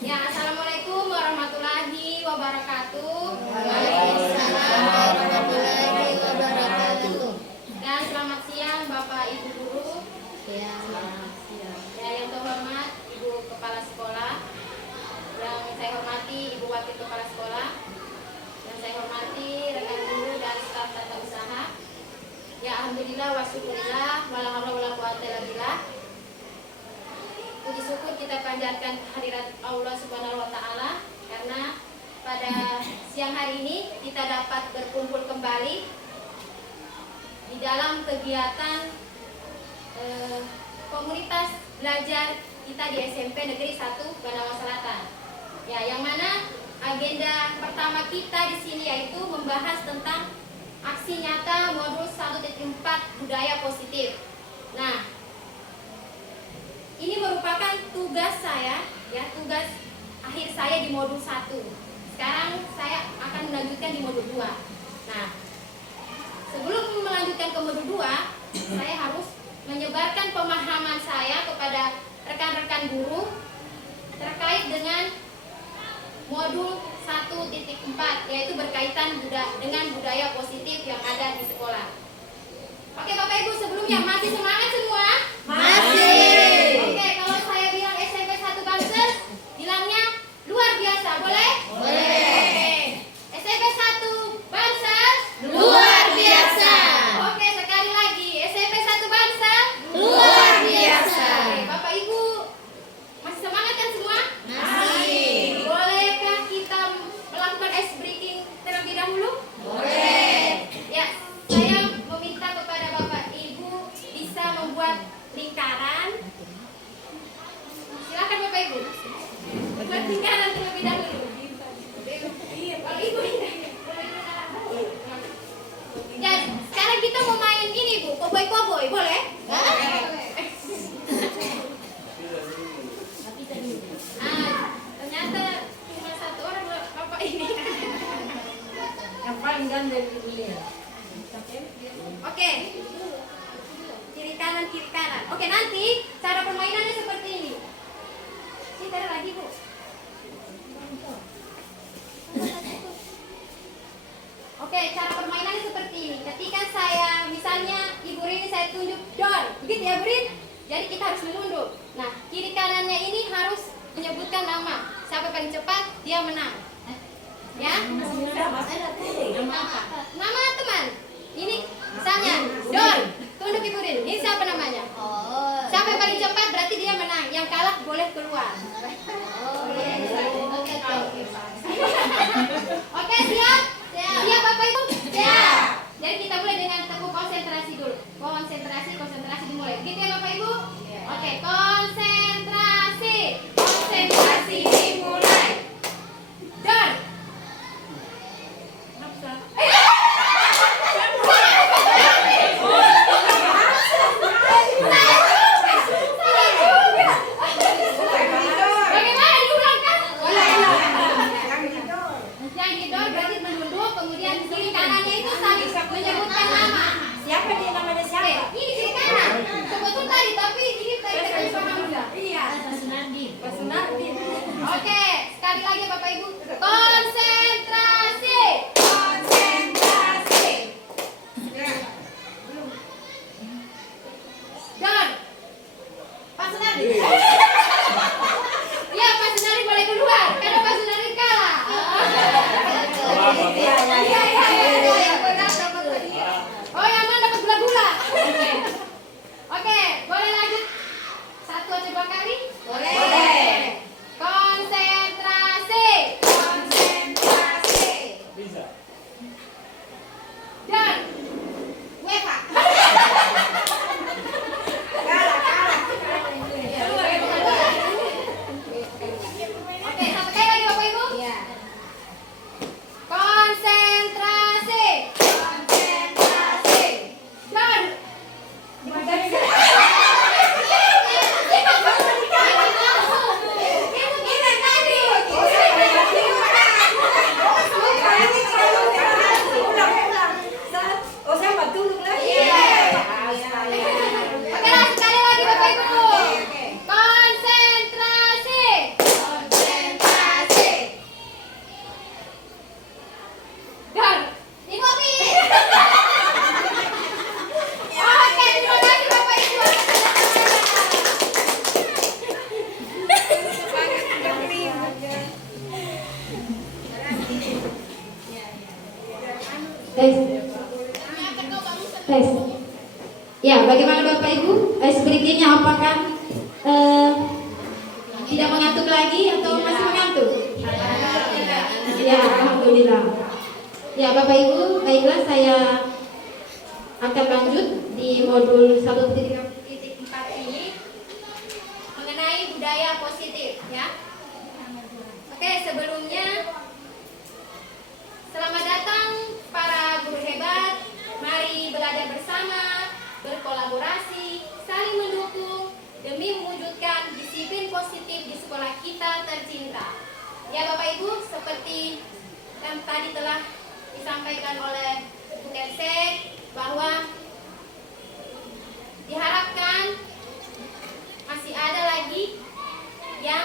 Ya, assalamualaikum warahmatullahi wabarakatuh. Waalaikumsalam warahmatullahi wabarakatuh. Dan selamat siang Bapak Ibu guru. Ya, Ya, yang terhormat Ibu Kepala Sekolah, yang saya hormati Ibu Wakil Kepala Sekolah, yang saya hormati rekan guru dan staf tata usaha. Ya, alhamdulillah wa syukurillah wala haula wala quwata illa billah. Puji syukur kita panjatkan kehadirat Allah Subhanahu wa taala karena pada siang hari ini kita dapat berkumpul kembali di dalam kegiatan komunitas belajar kita di SMP Negeri 1 Banawa Selatan. Ya, yang mana agenda pertama kita di sini yaitu membahas tentang aksi nyata modul 1.4 budaya positif. Nah, ini merupakan tugas saya, ya, tugas akhir saya di modul 1. Sekarang saya akan melanjutkan di modul 2. Nah, sebelum melanjutkan ke modul 2, saya harus menyebarkan pemahaman saya kepada rekan-rekan guru terkait dengan modul 1.4, yaitu berkaitan dengan budaya positif yang ada di sekolah. Oke Bapak Ibu, sebelumnya masih semangat semua? Masih. Oke, kalau saya bilang SMP 1 Banser, bilangnya luar biasa, boleh? Boleh. SMP 1 Banser, Luar biasa. Oke, sekali lagi SMP 1 Banser, Luar biasa. Oke, Bapak Ibu masih semangat kan semua? Masih. Bolehkah kita melakukan ice breaking terlebih dahulu? Boleh. Ya, saya meminta kepada Bapak Ibu bisa membuat lingkaran. Silakan Bapak Ibu. Buat lingkaran terlebih dahulu. Kalau Ibu ya, sekarang kita mau main ini Bu, koboi-koboi, boleh? Ternyata cuma satu orang Bapak ini. Yang paling gandeng dulu. Oke. Kiri kanan. Oke, nanti cara permainannya seperti ini. Ini ada lagi, Bu. Oke, cara permainannya seperti ini. Ketika saya, misalnya Ibu Rini saya tunjuk door, begitu ya, Bu Rin? Jadi kita harus menunduk. Nah, kiri kanannya ini harus menyebutkan nama. Siapa paling cepat, dia menang. Ya? Nama teman. Ini misalnya door, tunduk Ibu Rin. Ini siapa namanya? Siapa yang paling cepat berarti dia menang. Yang kalah boleh keluar. Oke, siap? Siap Bapak Ibu? Siap. Jadi kita mulai dengan tepuk konsentrasi dulu. Konsentrasi dimulai. Gitu ya Bapak Ibu? Oke, konsentrasi. Konsentrasi dimulai. Door. Bagaimana? Tes. Tes. Ya, bagaimana Bapak Ibu? Berikutnya apakah tidak mengantuk lagi atau masih mengantuk? Ya, alhamdulillah. Ya, Bapak Ibu, baiklah saya akan lanjut di modul 1.4 ini mengenai budaya positif, ya. Oke, sebelumnya selamat datang para guru hebat. Mari belajar bersama, berkolaborasi, saling mendukung demi mewujudkan disiplin positif di sekolah kita tercinta. Ya Bapak Ibu, seperti yang tadi telah disampaikan oleh Bu Kensek bahwa diharapkan masih ada lagi yang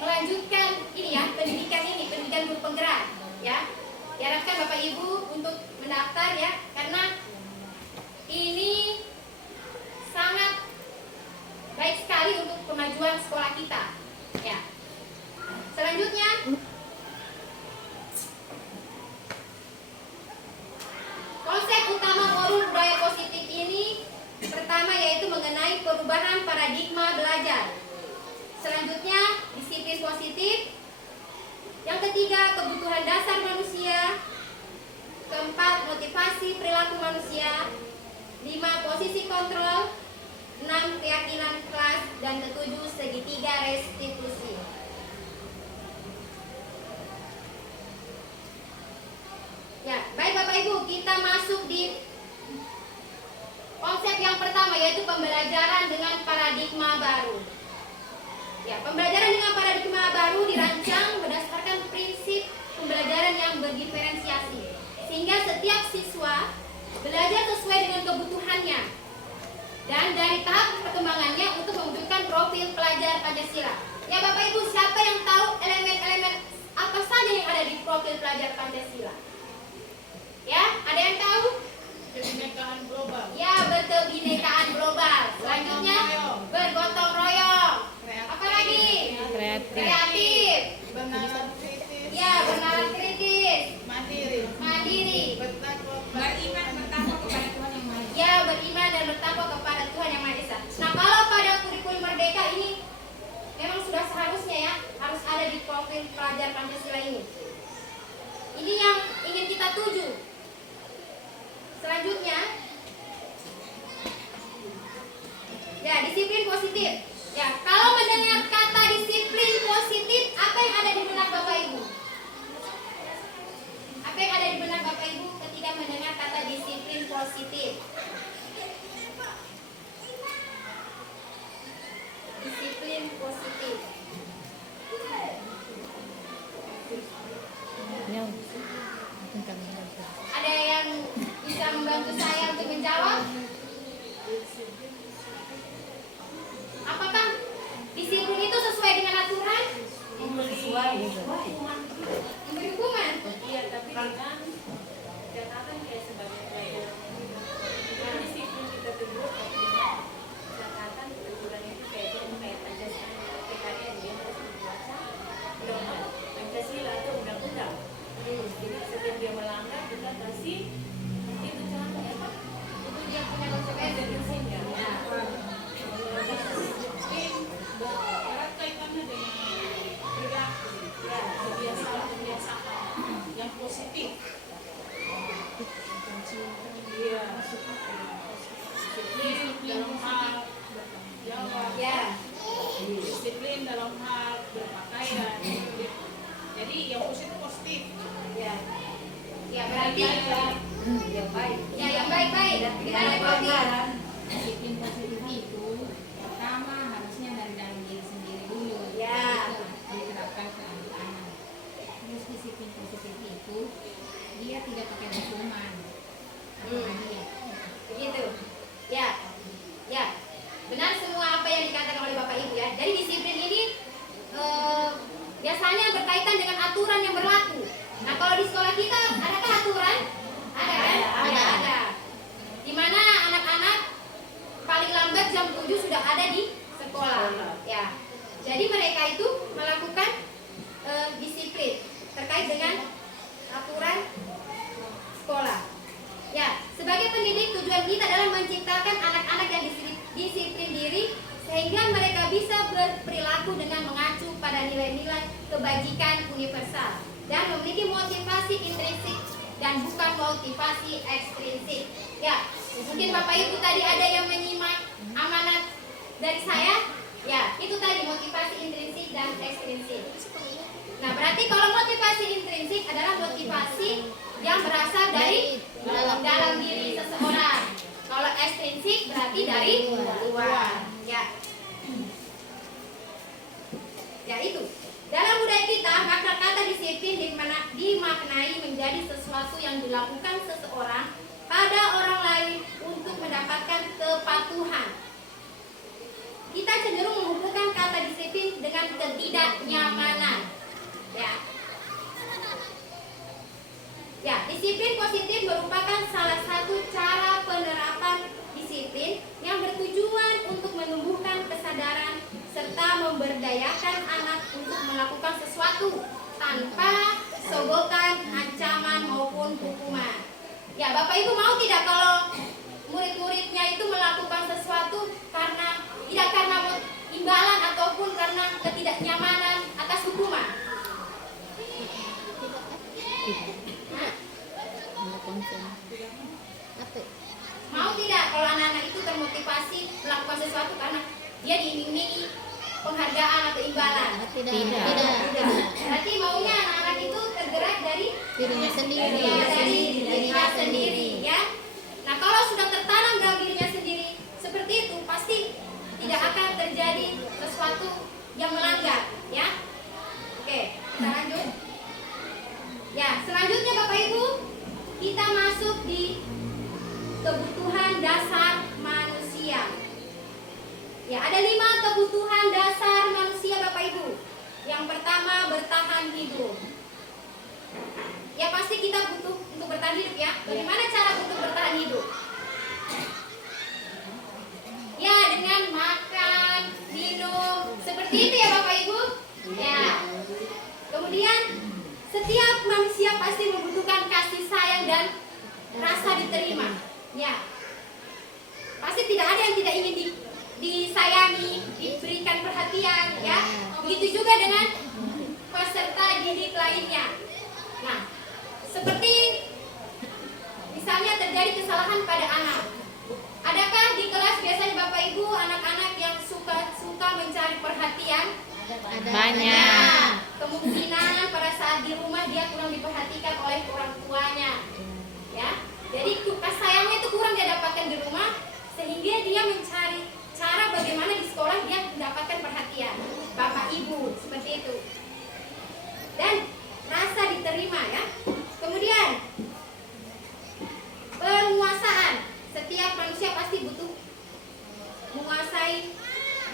melanjutkan ini ya, pendidikan guru penggerak ya. Diharapkan Bapak Ibu untuk mendaftar ya, karena ini sangat baik sekali untuk kemajuan sekolah kita ya. Selanjutnya konsep utama modul budaya positif ini pertama yaitu mengenai perubahan paradigma belajar. Selanjutnya disiplin positif. Yang ketiga kebutuhan dasar manusia. Keempat motivasi perilaku manusia. 5 posisi kontrol. 6 keyakinan kelas, dan ketujuh segitiga restitusi. Ya, baik Bapak Ibu, kita masuk di konsep yang pertama yaitu pembelajaran dengan paradigma baru. Ya, pembelajaran dengan paradigma baru dirancang berdasarkan prinsip pembelajaran yang berdiferensiasi, sehingga setiap siswa belajar sesuai dengan kebutuhannya dan dari tahap perkembangannya untuk mewujudkan profil pelajar Pancasila. Ya Bapak Ibu, siapa yang tahu elemen-elemen apa saja yang ada di profil pelajar Pancasila? Ya, ada yang tahu? Kebinekaan global. Ya, berkebinekaan global. Selanjutnya bergotong royong. Apa lagi? Kreatif. Benaran kritis. Ya, bernalar kritis. Mandiri. Bertakwa. Beriman bertakwa kepada Tuhan yang Maha Esa. Ya, beriman dan bertakwa kepada Tuhan yang Maha Esa. Nah, kalau pada kurikulum Merdeka ini memang sudah seharusnya ya harus ada di profil pelajar Pancasila ini. Ini yang ingin kita tuju. Selanjutnya, ya disiplin positif. Ya, kalau mendengar kata disiplin positif, apa yang ada di benak Bapak Ibu? Apa yang ada di benak Bapak Ibu ketika mendengar kata disiplin positif? Disiplin positif. Ada yang bisa membantu saya untuk menjawab? Apakah disiplin itu sesuai dengan aturan? Memberi hukuman? Iya, tapi dengan catatan kayak sebagai pelajar. Jadi disiplin kita tegur dengan catatan aturan itu kayak Pancasila, PKN dia harus membaca undang-undang Pancasila atau undang-undang. Jadi setiap dia melanggar kita kasih itu contoh apa? Itu dia punya konsekuensi. Definisinya. Erat kaitannya dengan perilaku. Kebiasaan yang positif. Iya. Disiplin dalam hal bertanggung jawab. Ya, Disiplin dalam hal berpakaian. Jadi yang positif. ya. Ya, berarti Yang baik. ya yang baik-baik. Gimana berarti? Disiplin positif itu pertama harusnya dari dalam diri sendiri dulu, Ya. diterapkan ke anak-anak. Terus disiplin positif itu dia tidak pakai hukuman atau hadiah. Begitu. Ya. Ya. Benar semua apa yang dikatakan oleh Bapak Ibu ya. Jadi disiplin ini biasanya berkaitan dengan aturan yang berlaku. Nah, kalau di sekolah kita adakah aturan? Ada kan? Ada. Di mana anak-anak paling lambat jam 7 sudah ada di sekolah. Ya. Jadi mereka itu melakukan disiplin terkait dengan aturan sekolah. sebagai pendidik, tujuan kita adalah menciptakan anak-anak yang disiplin diri sehingga mereka bisa berperilaku dengan mengacu pada nilai-nilai kebajikan universal dan memiliki motivasi intrinsik dan bukan motivasi ekstrinsik. Ya, mungkin Bapak Ibu tadi ada yang menyimak amanat dari saya. Ya, itu tadi motivasi intrinsik dan ekstrinsik. Nah, berarti kalau motivasi intrinsik adalah motivasi yang berasal dari dalam diri seseorang. Kalau ekstrinsik berarti dari luar. Ya. Ya itu. Dalam budaya kita, makna kata disiplin dimaknai menjadi sesuatu yang dilakukan seseorang pada orang lain untuk mendapatkan kepatuhan. Kita cenderung menghubungkan kata disiplin dengan ketidaknyamanan. Ya. Ya, disiplin positif merupakan salah satu cara penerapan disiplin yang bertujuan untuk menumbuhkan kesadaran serta memberdayakan anak untuk melakukan sesuatu tanpa sogokan, ancaman maupun hukuman. Ya, Bapak Ibu mau tidak kalau murid-muridnya itu melakukan sesuatu tidak karena imbalan ataupun karena ketidaknyamanan atas hukuman? Mau tidak kalau anak-anak itu termotivasi melakukan sesuatu karena dia diiming-imingi penghargaan atau imbalan? Tidak. Berarti maunya anak-anak itu tergerak dari Dirinya sendiri. Ya, dari dirinya sendiri, ya. Nah, kalau sudah tertanam dalam dirinya sendiri seperti itu, pasti tidak akan terjadi sesuatu yang melanggar, ya. Oke, kita lanjut. Ya, selanjutnya Bapak Ibu, kita masuk di kebutuhan dasar manusia. Ya, ada 5 kebutuhan dasar manusia Bapak Ibu. Yang pertama, bertahan hidup. Ya, pasti kita butuh untuk bertahan hidup, ya. Bagaimana cara untuk bertahan hidup? Ya, dengan makan, minum, seperti itu ya Bapak Ibu. Ya. Kemudian setiap manusia pasti membutuhkan kasih sayang dan rasa diterima. Ya. Pasti tidak ada yang tidak ingin disayangi, diberikan perhatian, ya. Begitu juga dengan peserta didik lainnya. Nah, seperti misalnya terjadi kesalahan pada anak. Adakah di kelas biasanya Bapak Ibu anak-anak yang suka mencari perhatian? Banyak. Kemungkinan pada saat di rumah dia kurang diperhatikan oleh orang tuanya. Ya. Jadi kasih sayangnya itu kurang dia dapatkan di rumah sehingga dia mencari cara bagaimana di sekolah dia mendapatkan perhatian Bapak Ibu, seperti itu. Dan rasa diterima, ya. Kemudian penguasaan. Setiap manusia pasti butuh menguasai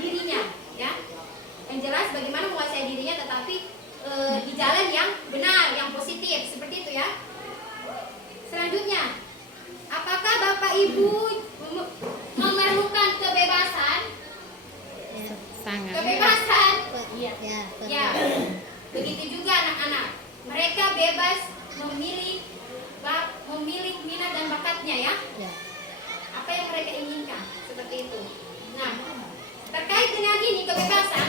dirinya, ya. Yang jelas bagaimana menguasai dirinya tetapi di jalan yang benar, yang positif, seperti itu, ya. Selanjutnya, apakah Bapak Ibu memerlukan kebebasan? Sangat. Kebebasan. Ya. Ya. Begitu juga anak-anak. Mereka bebas memilih minat dan bakatnya, ya. Apa yang mereka inginkan, seperti itu. Nah, terkait dengan ini kebebasan,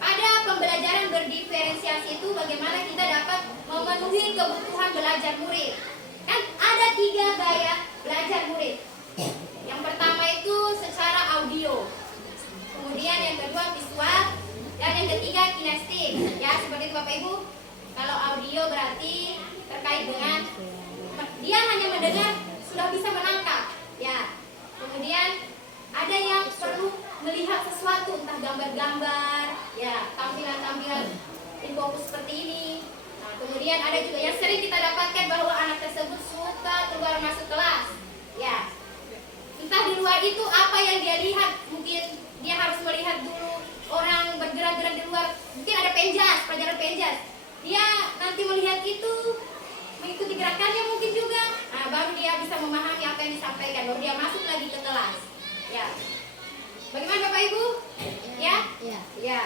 pada pembelajaran berdiferensiasi itu bagaimana kita dapat memenuhi kebutuhan belajar murid. Kan ada 3 gaya belajar murid. Yang pertama itu secara audio, kemudian yang kedua visual, dan yang ketiga kinestik. Ya, seperti itu Bapak Ibu. Kalau audio berarti terkait dengan dia hanya mendengar sudah bisa menangkap, ya. Kemudian ada yang perlu melihat sesuatu, entah gambar-gambar, ya, tampilan-tampilan infokus seperti ini. Nah, kemudian ada juga yang sering kita dapatkan bahwa anak tersebut suka keluar masuk kelas, ya. Entah di luar itu apa yang dia lihat, mungkin dia harus melihat dulu orang bergerak-gerak di luar, mungkin ada penjas, pelajaran penjas. Dia nanti melihat itu, mengikuti gerakannya mungkin juga, nah, baru dia bisa memahami apa yang disampaikan, baru dia masuk lagi ke kelas, ya. Bagaimana Bapak Ibu? Ya? Ya.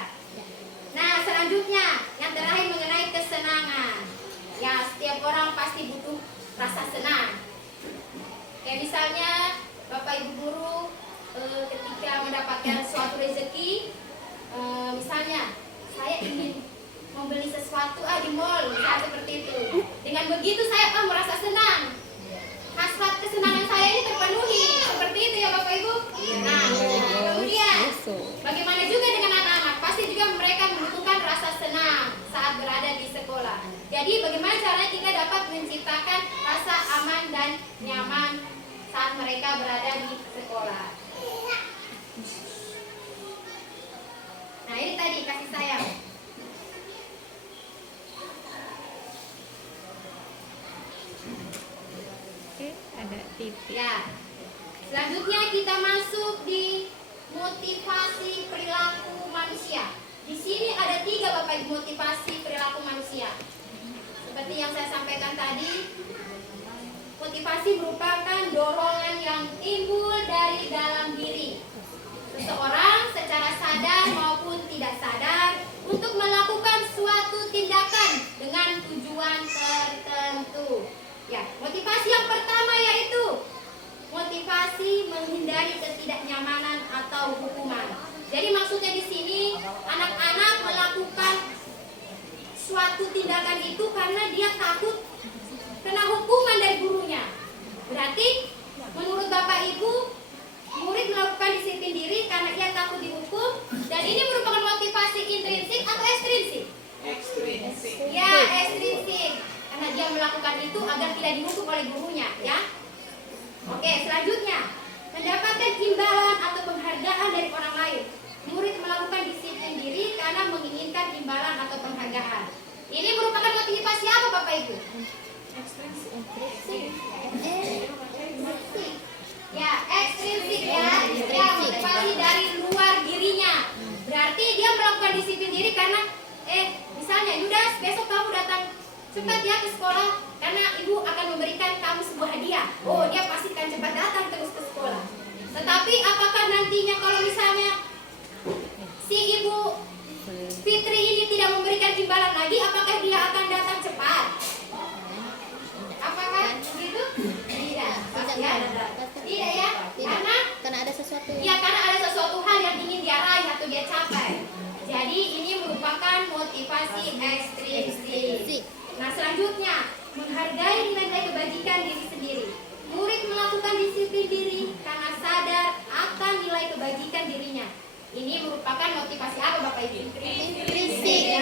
Nah, selanjutnya yang terakhir mengenai kesenangan. Ya, setiap orang pasti butuh rasa senang. Oke, Kayak misalnya Bapak Ibu guru ketika mendapatkan suatu rezeki, misalnya saya ingin membeli sesuatu di mall, misalnya seperti itu. Dengan begitu saya merasa senang. Hasrat kesenangan saya ini terpenuhi. Seperti itu ya Bapak Ibu. Nah, kemudian bagaimana juga dengan anak-anak? Pasti juga mereka membutuhkan rasa senang saat berada di sekolah. Jadi bagaimana caranya kita dapat menciptakan rasa aman dan nyaman saat mereka berada di sekolah? Nah, ini tadi kasih sayang. Oke, ada titik. Ya. Selanjutnya kita masuk di motivasi perilaku manusia. Di sini ada 3 Bapak Ibu motivasi perilaku manusia. Seperti yang saya sampaikan tadi, motivasi merupakan dorongan yang timbul dari dalam diri seseorang secara sadar maupun tidak sadar untuk melakukan suatu tindakan dengan tujuan tertentu. Ya, motivasi yang pertama yaitu motivasi menghindari ketidaknyamanan atau hukuman. Jadi maksudnya di sini anak-anak melakukan suatu tindakan itu karena dia takut kena hukuman dari gurunya. Berarti menurut Bapak Ibu, murid melakukan disiplin diri karena ia takut dihukum, dan ini merupakan motivasi intrinsik atau ekstrinsik? Ekstrinsik. Ya, ekstrinsik. Karena dia melakukan itu agar tidak dihukum oleh gurunya, ya. Oke, selanjutnya mendapatkan imbalan atau penghargaan dari orang lain. Murid melakukan disiplin diri karena menginginkan imbalan atau penghargaan. Ini merupakan motivasi apa Bapak Ibu? Ekstrinsik. Ya, ekstrinsik ya. Ya, motivasi dari luar dirinya. Berarti dia melakukan disiplin diri karena misalnya Yudas, besok kamu datang cepat ya ke sekolah karena ibu akan memberikan kamu sebuah hadiah. Oh, dia pasti akan cepat datang terus ke sekolah. Tetapi apakah nantinya kalau misalnya si ibu Fitri ini tidak memberikan imbalan lagi, apakah dia akan datang cepat? Apakah begitu? Tidak. Ya? Tidak ya? Karena ada sesuatu. Ya, karena ada sesuatu hal yang ingin dia raih atau dia capai. Jadi ini merupakan motivasi ekstrinsik. Nah, selanjutnya menghargai nilai kebajikan diri sendiri. Murid melakukan disiplin diri karena sadar akan nilai kebajikan dirinya. Ini merupakan motivasi apa Bapak Ibu? Intrinsik.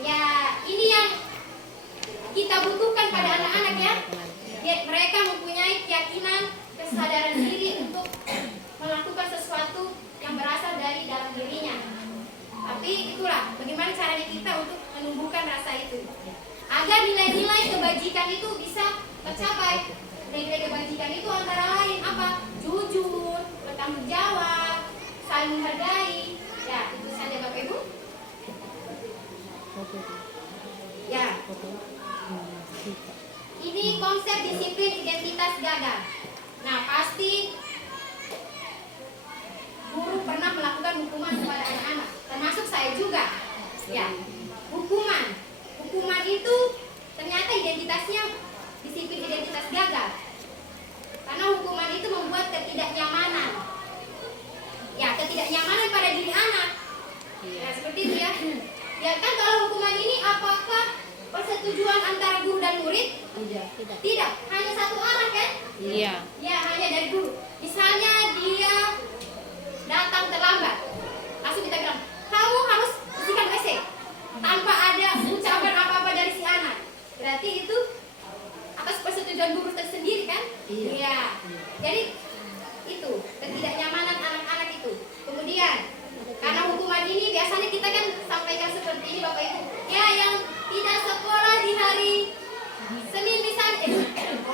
Ya, ini yang kita butuhkan pada anak-anak ya. Mereka mempunyai keyakinan, kesadaran diri untuk melakukan sesuatu yang berasal dari dalam dirinya. Tapi itulah bagaimana caranya kita untuk menumbuhkan rasa itu, agar nilai-nilai kebajikan itu bisa tercapai. Nilai kebajikan itu antara lain apa? Jujur, bertanggung jawab, saling menghargai. Ya, itu saja Bapak Ibu. Ya. Ini konsep disiplin identitas gagal. Nah, pasti guru pernah melakukan hukuman kepada anak-anak, termasuk saya juga. Ya, hukuman itu ternyata identitasnya disiplin identitas gagal. Karena hukuman itu membuat ketidaknyamanan. Ya, ketidaknyamanan pada diri anak. Ya, seperti itu ya. Ya kan, kalau hukuman ini apakah persetujuan antara guru dan murid? Tidak. Hanya satu arah kan? Iya. Ya, hanya dari guru. Misalnya dia datang terlambat, langsung kita bilang, kamu harus bersihkan WC, tanpa ada ucapan apa-apa dari si anak. Berarti itu atas persetujuan guru tersendiri kan? Iya. Jadi itu ketidaknyamanan anak-anak itu. Kemudian karena hukuman ini biasanya kita kan sampaikan seperti ini Bapak Ibu. Ya, yang tidak sekolah di hari Senin misalnya,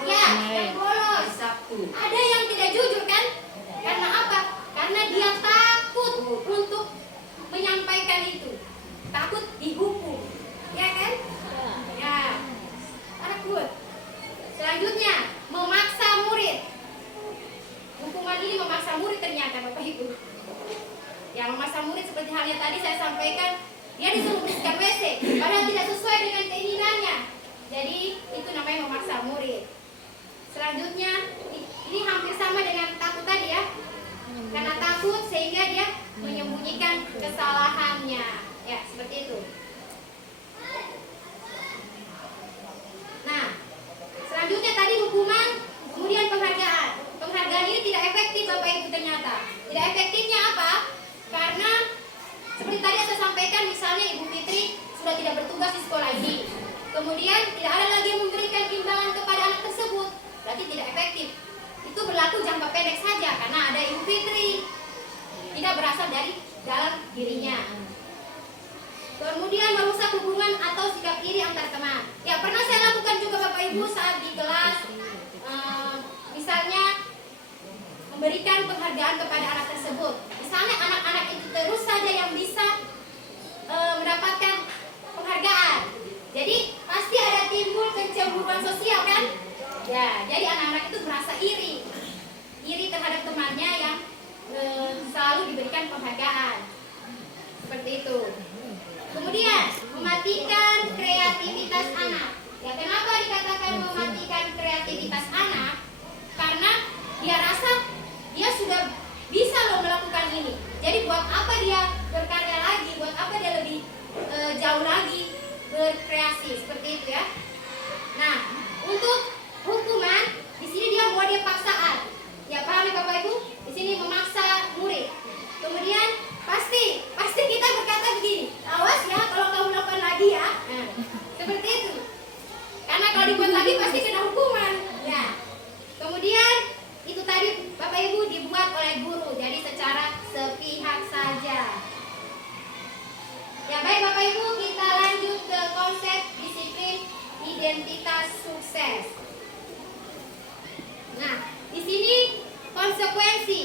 ya, yang bolos. Ada yang tidak jujur kan? Karena apa? Karena dia takut untuk menyampaikan itu, takut dihukum, ya kan? Ya, takut. Selanjutnya, memaksa murid. Hukuman ini memaksa murid ternyata Bapak Ibu. Ya, memaksa murid seperti halnya tadi saya sampaikan, dia disuruh bersihkan WC, padahal tidak sesuai dengan keinginannya. Jadi itu namanya memaksa murid. Selanjutnya Ini hampir sama dengan takut tadi ya. Karena takut sehingga dia menyembunyikan kesalahannya. Ya, seperti itu. Nah, selanjutnya tadi hukuman, kemudian penghargaan. Penghargaan ini tidak efektif Bapak Ibu ternyata. Tidak efektifnya apa? Karena seperti tadi saya sampaikan, misalnya Ibu Fitri sudah tidak bertugas di sekolah ini. Kemudian tidak ada lagi yang memberikan imbalan kepada anak tersebut. Berarti tidak efektif. Itu berlaku jangka pendek saja karena ada Ibu Fitri. Tidak berasal dari dalam dirinya. Kemudian merusak hubungan atau sikap iri antar teman. Ya, pernah saya lakukan juga Bapak Ibu saat di kelas. Misalnya memberikan penghargaan kepada anak tersebut. Misalnya anak-anak itu terus saja yang bisa mendapatkan penghargaan. Jadi pasti ada timbul kecemburuan sosial kan? Ya, jadi anak-anak itu merasa iri terhadap temannya yang selalu diberikan penghargaan. Seperti itu. Kemudian mematikan kreativitas anak. Ya, kenapa dikatakan mematikan kreativitas anak? Karena dia rasa dia sudah bisa loh melakukan ini. Jadi buat apa dia berkarya lagi? Buat apa dia lebih jauh lagi berkreasi? Seperti itu ya. Nah, untuk hukuman di sini dia paksaan. Ya, paham ya Bapak Ibu? Di sini memaksa murid. Kemudian pasti kita berkata begini, awas ya kalau kamu lakukan lagi ya. Nah, seperti itu. Karena kalau dibuat lagi pasti kena hukuman. Ya. Kemudian itu tadi Bapak Ibu dibuat oleh guru, jadi secara sepihak saja. Ya baik Bapak Ibu, kita lanjut ke konsep disiplin identitas sukses. Nah, di sini konsekuensi.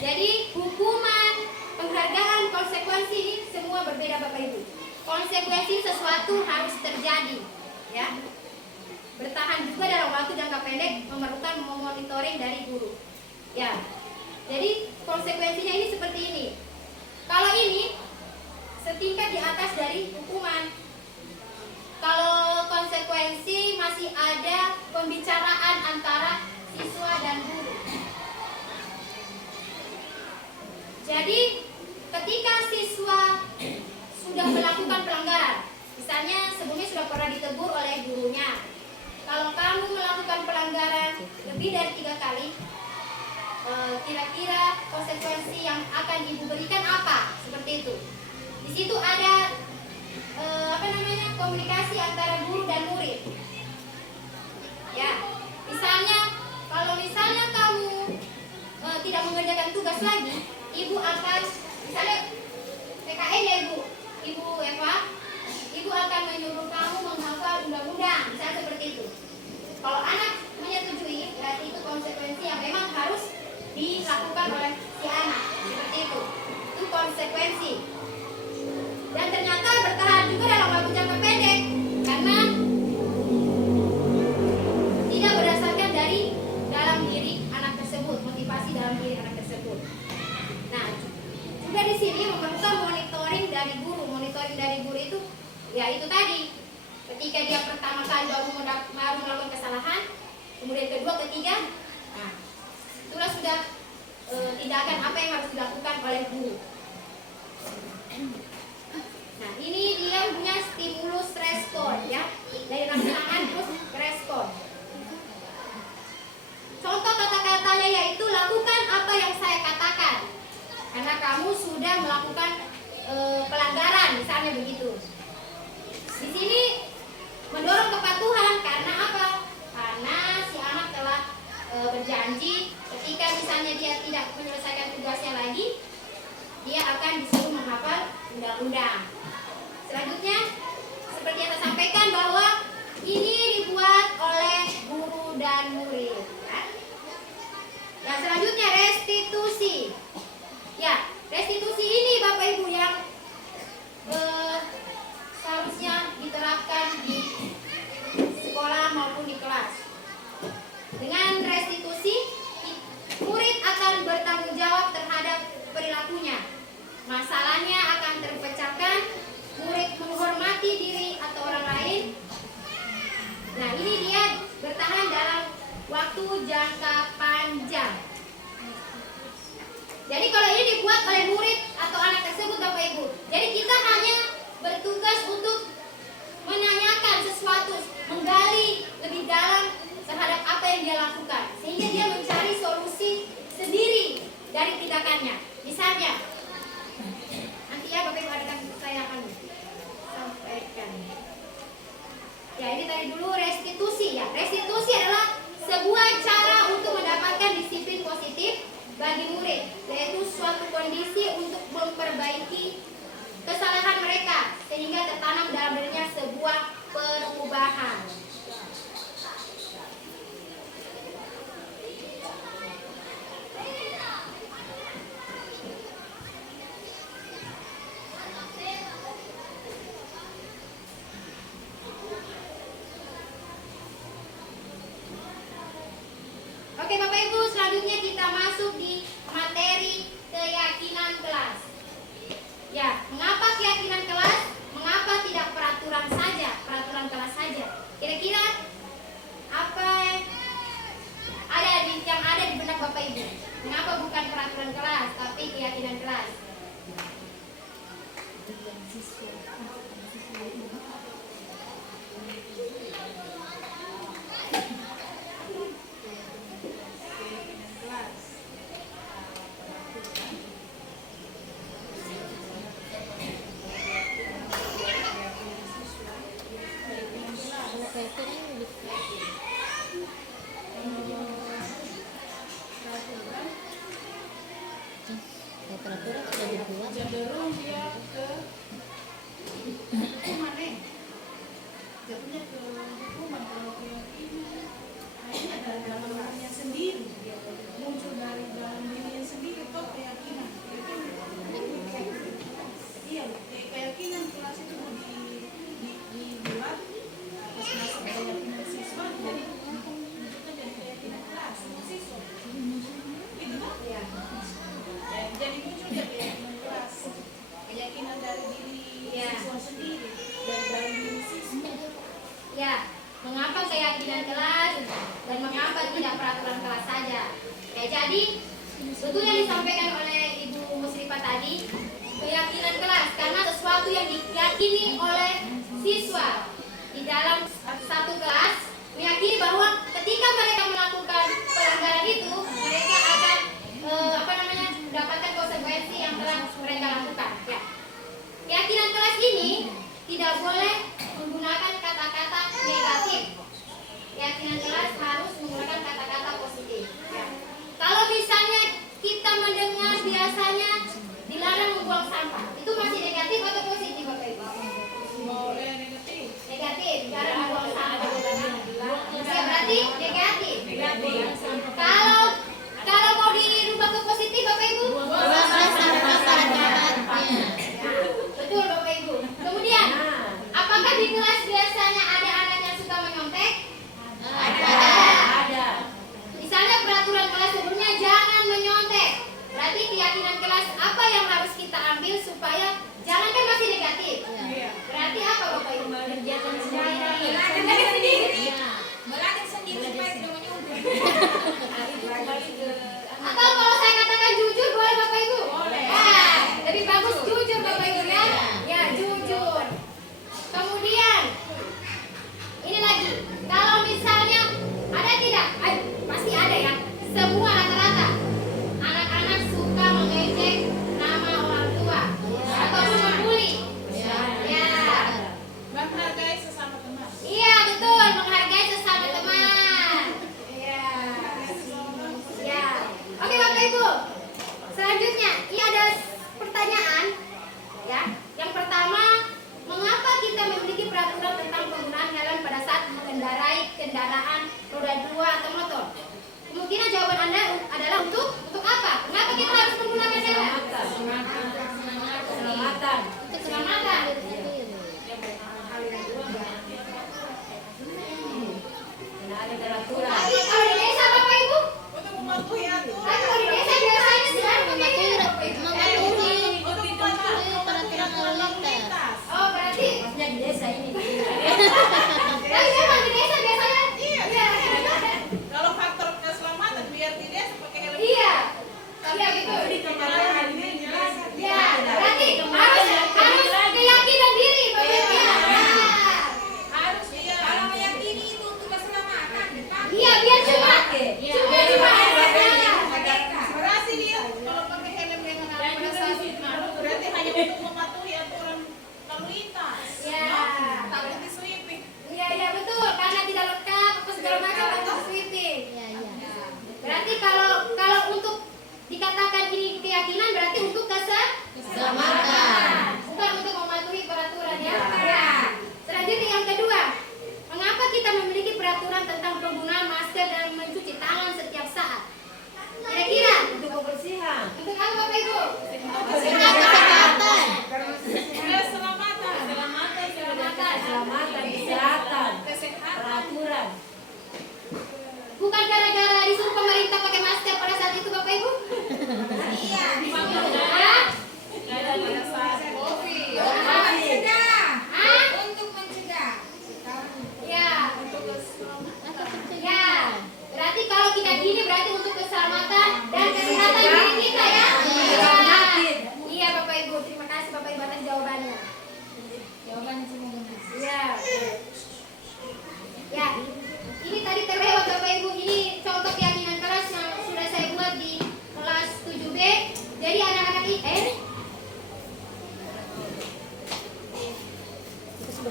Jadi hukuman, penghargaan, konsekuensi ini semua berbeda Bapak Ibu. Konsekuensi sesuatu harus terjadi, ya. Bertahan juga dalam waktu jangka pendek, memerlukan monitoring dari guru. Ya. Jadi konsekuensinya ini seperti ini. Kalau ini setingkat di atas dari hukuman. Kalau konsekuensi masih ada pembicaraan antara siswa dan guru. Jadi ketika siswa sudah melakukan pelanggaran, misalnya sebelumnya sudah pernah ditegur oleh gurunya, kalau kamu melakukan pelanggaran lebih dari 3 kali, kira-kira konsekuensi yang akan ibu berikan apa? Seperti itu. Di situ ada komunikasi antara guru dan murid. Ya, kalau misalnya kamu tidak mengerjakan tugas lagi, ibu akan misalnya PKN ya ibu Eva, ibu akan menyuruh kamu menghafal undang-undang, misalnya seperti itu. Kalau anak menyetujui, berarti itu konsekuensi yang memang harus dilakukan oleh si anak, seperti itu. Itu konsekuensi. Dan ternyata bertahan juga dalam waktu jangka pendek, karena tidak berdasarkan dari dalam diri anak tersebut, motivasi dalam diri anak tersebut. Nah, juga di sini memerlukan monitoring dari guru. Monitoring dari guru itu, ya itu tadi. Ketika dia pertama kali baru melakukan kesalahan, kemudian kedua, ketiga, nah, itulah sudah tindakan apa yang harus dilakukan oleh guru. Nah, ini dia punya stimulus respon ya, dari rangsangan terus respon. Contoh kata-katanya yaitu lakukan apa yang saya katakan. Karena kamu sudah melakukan pelanggaran, misalnya begitu. Di sini mendorong kepatuhan karena apa? Karena si anak telah berjanji ketika misalnya dia tidak menyelesaikan tugasnya lagi, dia akan disuruh menghafal undang-undang. Selanjutnya, seperti yang saya sampaikan bahwa ini dibuat oleh guru dan murid. Ya. Yang selanjutnya restitusi. Ya, restitusi ini Bapak Ibu yang seharusnya diterapkan di sekolah maupun di kelas. Dengan restitusi, murid akan bertanggung jawab terhadap perilakunya. Masalahnya akan terpecahkan, murid menghormati diri atau orang lain. Nah, ini dia bertahan dalam waktu jangka tadi dulu restitusi ya. Restitusi adalah sebuah cara untuk mendapatkan disiplin positif bagi murid, yaitu suatu kondisi untuk memperbaiki kesalahan mereka sehingga tertanam dalam dirinya sebuah perubahan. Oke Bapak Ibu, selanjutnya kita masuk di materi keyakinan kelas. Ya, mengapa keyakinan kelas? Mengapa tidak peraturan saja, peraturan kelas saja? Kira-kira apa ada yang ada di benak Bapak Ibu? Mengapa bukan peraturan kelas, tapi keyakinan kelas? Peraturan sudah dibuat. cenderung dia ke hukuman jatuhnya ke hukuman kalau keyakinan akhirnya ada dalam dirinya sendiri, muncul dari dalam dirinya sendiri kok keyakinan. Iya, keyakinan kelas itu mau dibuat atas dasar keyakinan siswa, jadi menunjukkan jadi keyakinan kelas sama siswa. Gitu kan? Ya. Jadi muncul dari keyakinan kelas, keyakinan dari diri siswa sendiri, dari dalam diri siswa. Ya, mengapa keyakinan kelas dan mengapa tidak peraturan kelas saja? Ya, jadi betul yang disampaikan oleh Ibu Musrifah tadi, keyakinan kelas karena sesuatu yang diyakini oleh siswa di dalam satu kelas meyakini bahwa ketika mereka melakukan pelanggaran itu mereka akan mendapatkan konsekuensi yang telah mereka lakukan. Ya. Keyakinan kelas ini tidak boleh menggunakan kata-kata negatif. Keyakinan kelas harus menggunakan kata-kata positif. Ya. Kalau misalnya kita mendengar biasanya dilarang membuang sampah, itu masih negatif atau positif Bapak Ibu? Boleh negatif. Negatif, dilarang membuang sampah. Ya, berarti negatif. Kalau mau dirubah ke positif Bapak Ibu? Betul Bapak Ibu. Kemudian, apakah di kelas biasanya ada anak yang suka menyontek? Ada. Misalnya peraturan kelas sebelumnya jangan menyontek. Berarti keyakinan kelas apa yang harus kita ambil supaya jangan kan masih negatif. Berarti apa Bapak Ibu? Kegiatan sendiri. Melatih sendiri supaya tidak menyontek. Atau kalau saya katakan jujur boleh Bapak Ibu? Boleh. Lebih bagus jujur Bapak Ibu ya. Ya, jujur. Kemudian ini lagi. Kalau misalnya ada tidak? Pasti ada ya. Semua rata-rata anak-anak suka mengejek nama orang tua atau membuli. Ya. Menghargai sesama teman. Iya, betul, menghargai sesama teman. Iya. Ya. Oke Bapak Ibu. Selanjutnya, ini ada pertanyaan ya. Yang pertama, mengapa kita memiliki peraturan tentang penggunaan helm pada saat mengendarai kendaraan roda 2 atau motor? Kemungkinan jawaban Anda adalah untuk apa? Kenapa kita harus menggunakan helm? Keselamatan. Untuk keselamatan. Ada peraturan. Tapi kalau di desa Bapak Ibu, Untuk mematuhi aturan. tapi kalau di desa biasanya sedang pakai helm Bapak Ibu. Untuk mematuhi aturan lalu lintas. Oh, berarti Maksudnya di desa ini. tapi memang di desa biasanya Iya. Kalau faktor keselamatan biar di desa pakai helm. iya. Iya betul. Kemarahan ini jelas. Ya, berarti harus keyakinan diri Bapak Ibu. Ya. Harus dia. Kalau meyakini itu untuk keselamatan, Iya, biar cuma Berarti dia kalau pakai helm dengan Dan juga pada saat di situ. berarti hanya untuk mematuhi aturan lalu lintas. ya. Ya,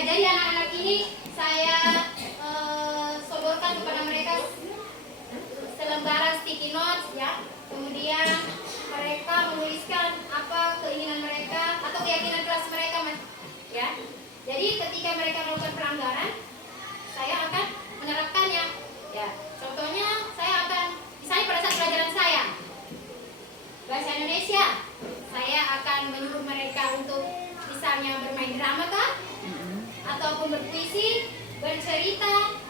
jadi anak-anak ini saya sodorkan kepada mereka selembaran sticky notes ya. Kemudian mereka menuliskan apa keinginan mereka atau keyakinan kelas mereka, Mas. Ya. Jadi ketika mereka melakukan pelanggaran, saya akan menerapkannya. Ya. Contohnya saya akan misalnya pada saat pelajaran saya bahasa Indonesia, saya akan menyuruh mereka untuk misalnya bermain drama kah? Ataupun berpuisi, bercerita.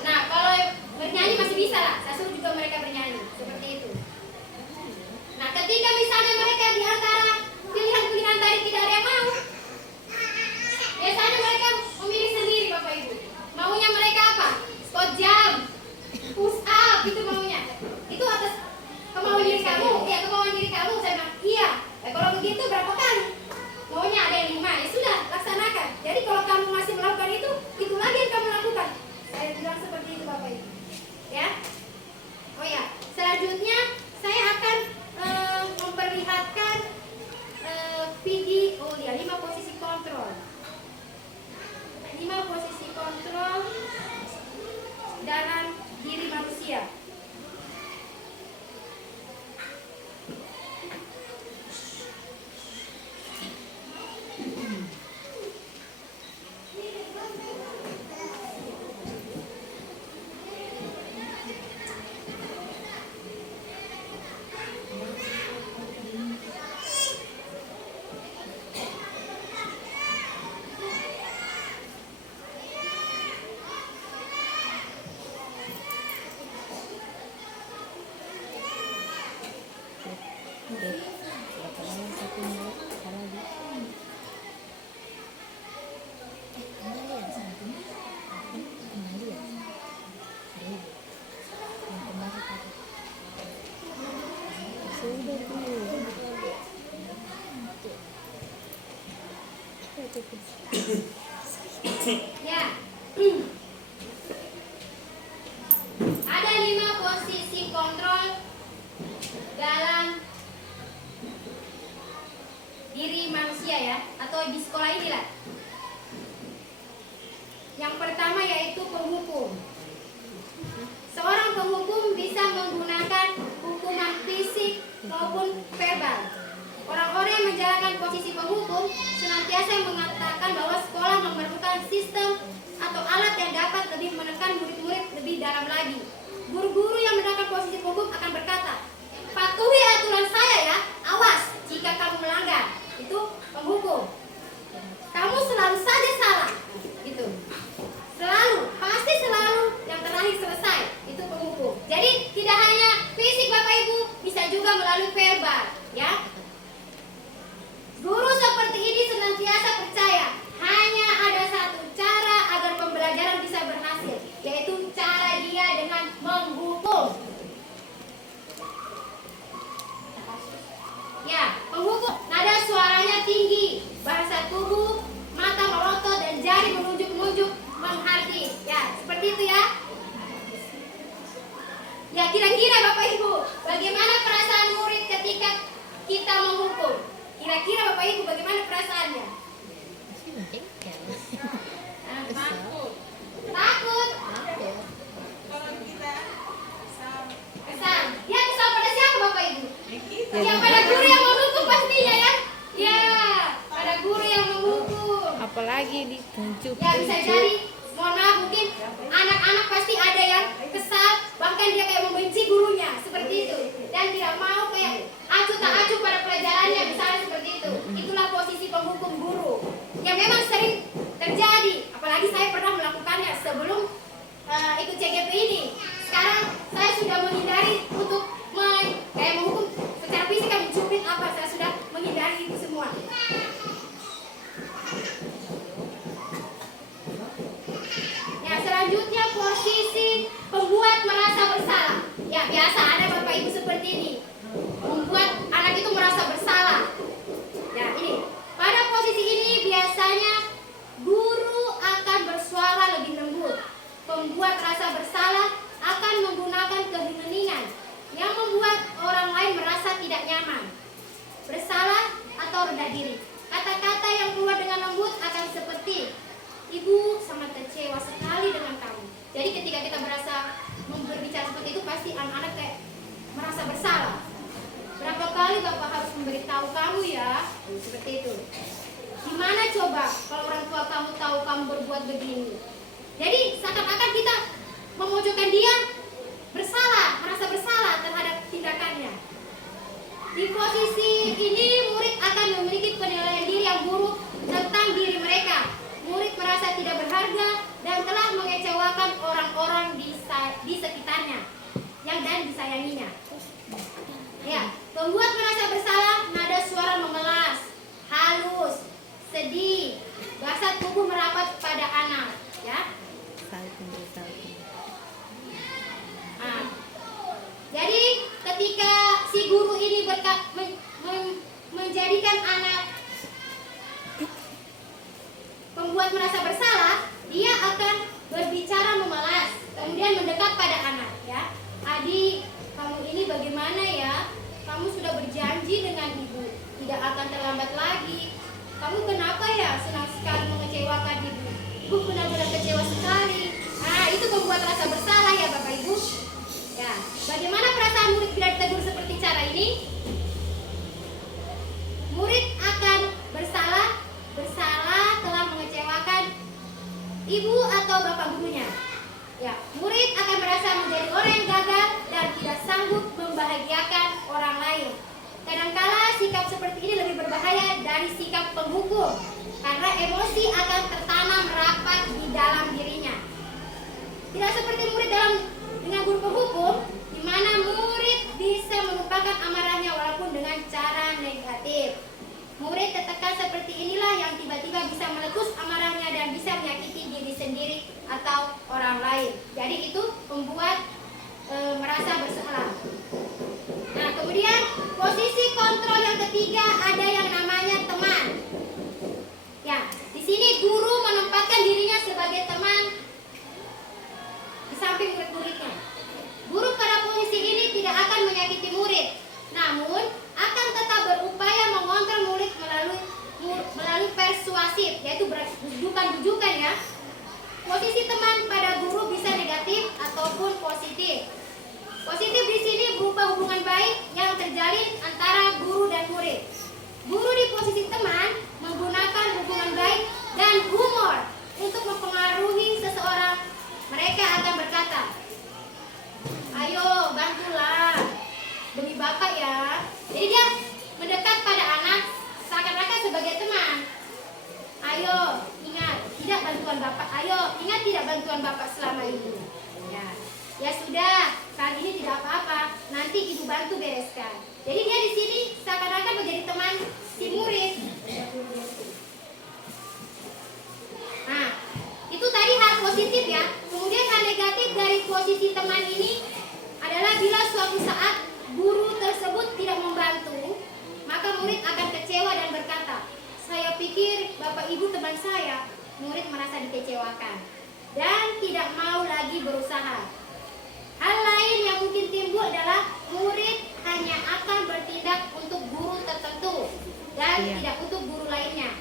Nah, kalau bernyanyi masih bisa lah, saya suruh juga mereka bernyanyi, seperti itu. Nah, ketika misalnya mereka di antara pilihan-pilihan tadi tidak ada yang mau, biasanya mereka memilih sendiri, Bapak Ibu. Maunya mereka apa? Squat jump, push up, itu maunya. Itu atas kemauan diri kamu, ya kemauan diri kamu. Saya bilang, iya. Kalau begitu berapa kali? Maunya ada yang 5, ya sudah, laksanakan. Jadi kalau kamu masih melakukan itu lagi yang kamu lakukan. Saya bilang seperti itu, Bapak Ibu. Ya. Oh ya, selanjutnya saya akan memperlihatkan video ya, 5 posisi kontrol. 5 posisi kontrol dalam diri manusia. Ya. Ada 5 posisi kontrol dalam diri manusia ya, atau di sekolah inilah. Yang pertama yaitu penghukum. Seorang penghukum bisa menggunakan hukuman fisik maupun verbal. Orang-orang yang menjalankan posisi penghukum senantiasa mengatakan bahwa sekolah memerlukan sistem atau alat yang dapat lebih menekan murid-murid lebih dalam lagi. Guru-guru yang menjalankan posisi penghukum akan berkata, patuhi aturan saya ya, awas jika kamu melanggar. Itu penghukum. Kamu selalu saja salah. Gitu. Selalu, pasti selalu yang terakhir selesai. Itu penghukum. Jadi tidak hanya fisik Bapak Ibu, bisa juga melalui verbal, ya. Guru seperti ini senantiasa percaya hanya ada satu cara agar pembelajaran bisa berhasil, yaitu cara dia dengan menghukum. Ya, menghukum. Nada suaranya tinggi, bahasa tubuh, mata melotot dan jari menunjuk-nunjuk mengharding. Ya, seperti itu ya. Ya, kira-kira Bapak Ibu, bagaimana perasaan murid ketika kita menghukum? Kira-kira Bapak Ibu bagaimana perasaannya? Takut. Takut. Kalau kita Kesal. Dia kesal pada siapa Bapak Ibu? kita Ya pada guru yang menghukum pastinya ya. Ya, pada guru yang menghukum. Apalagi ditunjuk. Ya bisa jadi, mohon maaf mungkin anak-anak pasti ada yang kesal, bahkan dia kayak membenci gurunya seperti itu dan tidak mau kayak acuh tak acuh pada pelajarannya misalnya seperti itu. Itulah posisi penghukum guru yang memang sering terjadi. Apalagi saya pernah melakukannya sebelum ikut CGP ini. Sekarang saya sudah menghindari untuk kayak menghukum secara fisik, mencubit apa, saya sudah menghindari itu semua. Ya, selanjutnya posisi pembuat merasa bersalah. Ya, biasa ada Bapak Ibu seperti ini. bersalah atau rendah diri. Kata-kata yang keluar dengan lembut akan seperti, ibu sangat kecewa sekali dengan kamu. Jadi ketika kita merasa berbicara seperti itu, pasti anak-anak kayak merasa bersalah. Berapa kali bapak harus memberitahu kamu ya, seperti itu. Gimana coba kalau orang tua kamu tahu kamu berbuat begini? Jadi seakan-akan kita memojokkan dia bersalah, merasa bersalah terhadap tindakannya. Di posisi ini murid akan memiliki penilaian diri yang buruk tentang diri mereka. Murid merasa tidak berharga dan telah mengecewakan orang-orang di sekitarnya yang dan disayanginya. Ya, pembuat merasa bersalah, nada suara memelas, halus, sedih, bahasa tubuh merapat pada anak, ya. Nah, jadi ketika si guru ini menjadikan anak pembuat merasa bersalah, dia akan berbicara memelas, kemudian mendekat pada anak, ya. Adik, kamu ini bagaimana ya? Kamu sudah berjanji dengan ibu, tidak akan terlambat lagi. Kamu kenapa ya senang sekali mengecewakan ibu? Ibu benar-benar kecewa sekali. Nah, itu membuat rasa bersalah ya Bapak Ibu. Ya, bagaimana perasaan murid bila ditegur seperti cara ini? Murid akan bersalah telah mengecewakan ibu atau bapak gurunya. Ya, murid akan merasa menjadi orang yang gagal dan tidak sanggup membahagiakan orang lain. Kadangkala sikap seperti ini lebih berbahaya dari sikap penghukum, karena emosi akan tertanam rapat di dalam dirinya. Tidak seperti murid dengan guru penghukum, di mana murid bisa melupakan amarahnya walaupun dengan cara negatif. Murid tertekan seperti inilah yang tiba-tiba bisa meletus amarahnya dan bisa menyakiti diri sendiri atau orang lain. Jadi itu membuat merasa bersalah. Nah, kemudian posisi kontrol yang ketiga ada yang namanya teman. Ya, di sini guru menempatkan dirinya sebagai teman di samping murid-muridnya. Guru pada posisi ini tidak akan menyakiti murid, namun akan tetap berupaya mengontrol murid melalui persuasif, yaitu bujukan-bujukan ya. Posisi teman pada guru bisa negatif ataupun positif. Positif di sini berupa hubungan baik yang terjalin antara guru dan murid. Guru di posisi teman menggunakan hubungan baik dan humor untuk mempengaruhi seseorang. Mereka akan berkata, ayo bantulah demi bapak ya. Jadi dia mendekat pada anak seakan-akan sebagai teman. Ayo ingat tidak bantuan bapak. Ayo ingat tidak bantuan bapak selama ini. Ya sudah, saat ini tidak apa-apa. Nanti ibu bantu bereskan. Jadi dia di sini seakan-akan menjadi teman si murid. Nah, itu tadi hal positif ya. Kemudian hal negatif dari posisi teman ini adalah bila suatu saat guru tersebut tidak membantu, maka murid akan kecewa dan berkata, saya pikir bapak ibu teman saya. Murid merasa dikecewakan dan tidak mau lagi berusaha. Hal lain yang mungkin timbul adalah murid hanya akan bertindak untuk guru tertentu dan tidak untuk guru lainnya.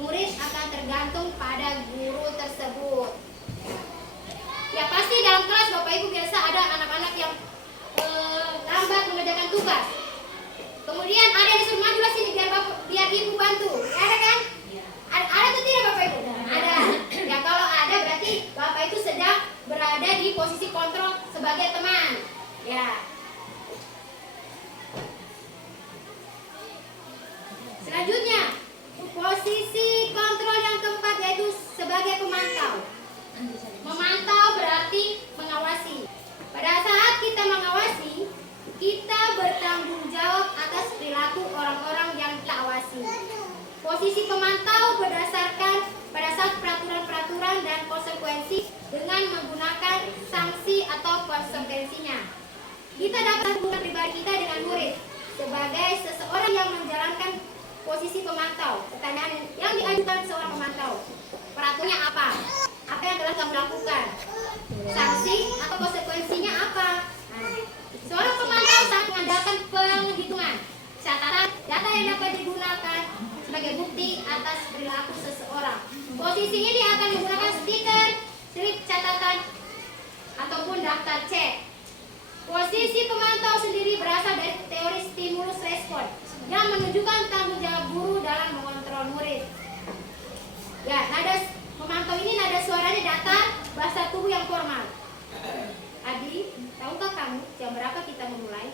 Murid akan tergantung pada guru tersebut. Ya pasti dalam kelas bapak ibu biasa ada anak-anak yang lambat mengerjakan tugas. Kemudian ada yang disuruh majulah sini biar ibu bantu. Ada kan? Ada atau tidak bapak ibu? Ada. Ya kalau ada berarti bapak itu sedang berada di posisi kontrol sebagai teman. Ya. Selanjutnya, posisi kontrol yang keempat yaitu sebagai pemantau. Memantau berarti mengawasi. Pada saat kita mengawasi, kita bertanggung jawab atas perilaku orang-orang yang kita awasi. Posisi pemantau pada saat peraturan-peraturan dan konsekuensi dengan menggunakan sanksi atau konsekuensinya. Kita dapat hubungan pribadi kita dengan murid sebagai seseorang yang menjalankan posisi pemantau. Pertanyaan yang diajukan seorang pemantau, peraturannya apa? Apa yang telah kamu lakukan? Sanksi atau konsekuensinya apa? Nah, seorang pemantau saat mengadakan penghitungan catatan data yang atas perilaku seseorang. Posisi ini akan menggunakan stiker, slip catatan, ataupun daftar cek. Posisi pemantau sendiri berasal dari teori stimulus respon yang menunjukkan tanggung jawab guru dalam mengontrol murid. Ya, nada pemantau ini nada suaranya datar, bahasa tubuh yang formal. Adi, tahukah kamu jam berapa kita memulai?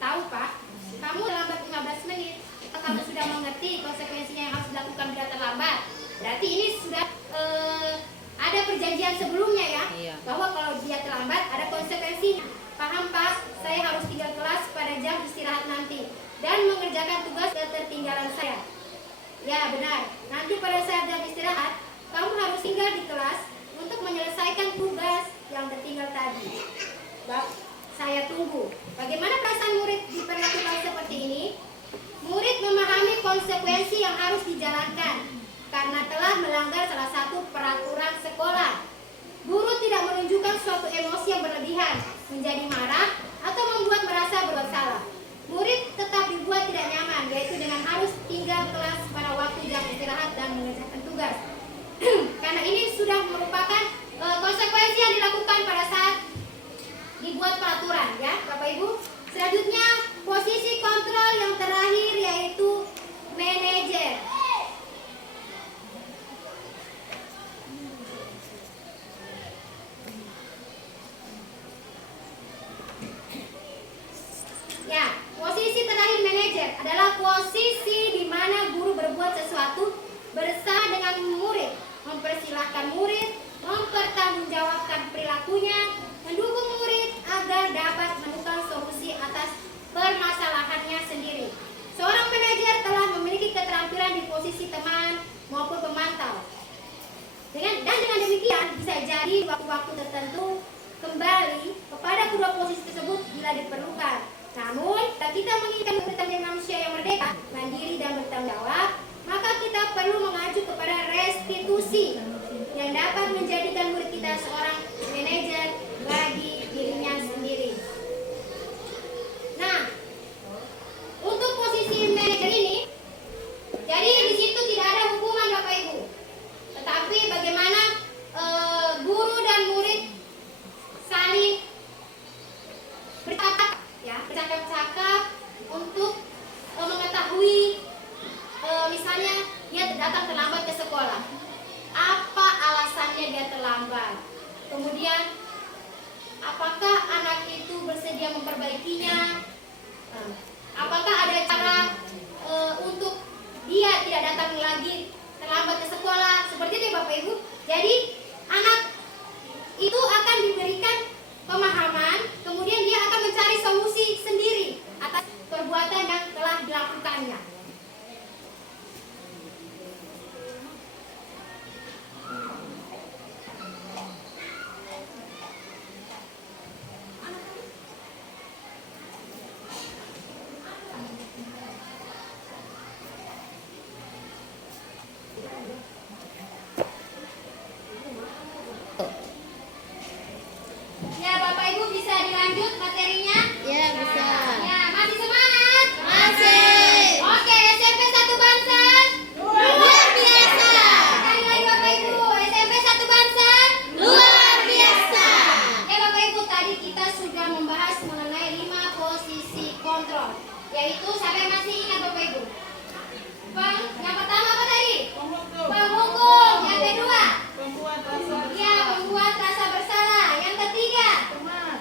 Tahu, Pak. Kamu terlambat 15 menit. Kamu sudah mengerti konsekuensinya yang harus dilakukan bila terlambat. Berarti ini sudah ada perjanjian sebelumnya ya, bahwa kalau dia terlambat ada konsekuensinya. Paham, Pak? Saya harus tinggal kelas pada jam istirahat nanti dan mengerjakan tugas ketertinggalan saya. Ya, benar. Nanti pada saat jam istirahat, kamu harus tinggal di kelas untuk menyelesaikan tugas yang tertinggal tadi. Saya tunggu. Bagaimana perasaan murid diperlakukan seperti ini? Murid memahami konsekuensi yang harus dijalankan karena telah melanggar salah satu peraturan sekolah. Guru tidak menunjukkan suatu emosi yang berlebihan, menjadi marah, atau membuat merasa bersalah. Murid tetap dibuat tidak nyaman, yaitu dengan harus tinggal kelas pada waktu jam istirahat dan mengerjakan tugas. Karena ini sudah merupakan konsekuensi yang dilakukan pada saat dibuat peraturan, ya, Bapak Ibu. Selanjutnya, posisi kontrol yang terakhir yaitu manajer. Ya, posisi terakhir manajer adalah posisi di mana guru berbuat sesuatu bersama dengan murid, mempersilahkan murid, mempertanggungjawabkan perilakunya, mendukung murid agar dapat menemukan solusi atas permasalahannya sendiri. Seorang manajer telah memiliki keterampilan di posisi teman maupun pemantau. Dengan demikian bisa jadi waktu-waktu tertentu kembali kepada kedua posisi tersebut bila diperlukan. Namun, jika kita menginginkan menjadi manusia yang merdeka, mandiri dan bertanggung jawab, maka kita perlu mengacu kepada restitusi yang dapat menjadikan murid kita seorang manajer bagi dirinya sendiri. Nah, untuk posisi manajer ini, jadi di situ tidak ada hukuman Bapak Ibu, tetapi bagaimana guru dan murid saling bercakap-cakap untuk mengetahui, misalnya dia datang terlambat ke sekolah, apa alasannya dia terlambat, kemudian apakah anak itu bersedia memperbaikinya, apakah ada cara untuk dia tidak datang lagi terlambat ke sekolah, seperti itu ya Bapak Ibu. Jadi anak itu akan diberikan pemahaman, kemudian dia akan mencari solusi sendiri atas perbuatan yang telah dilakukannya. Ya, Bapak Ibu bisa dilanjut materinya? Ya, bisa. Ya, masih semangat? Masih. Oke, SMP 1 Bansen luar biasa. Sekali lagi Bapak Ibu, SMP 1 Bansen Luar biasa. ya Bapak Ibu, tadi kita sudah membahas mengenai 5 posisi kontrol, yaitu siapa yang masih ingat Bapak Ibu? Yang pertama apa tadi? Penghukum. Yang kedua? Pembuat rasa Ya, membuat rasa bersalah. Yang ketiga? teman,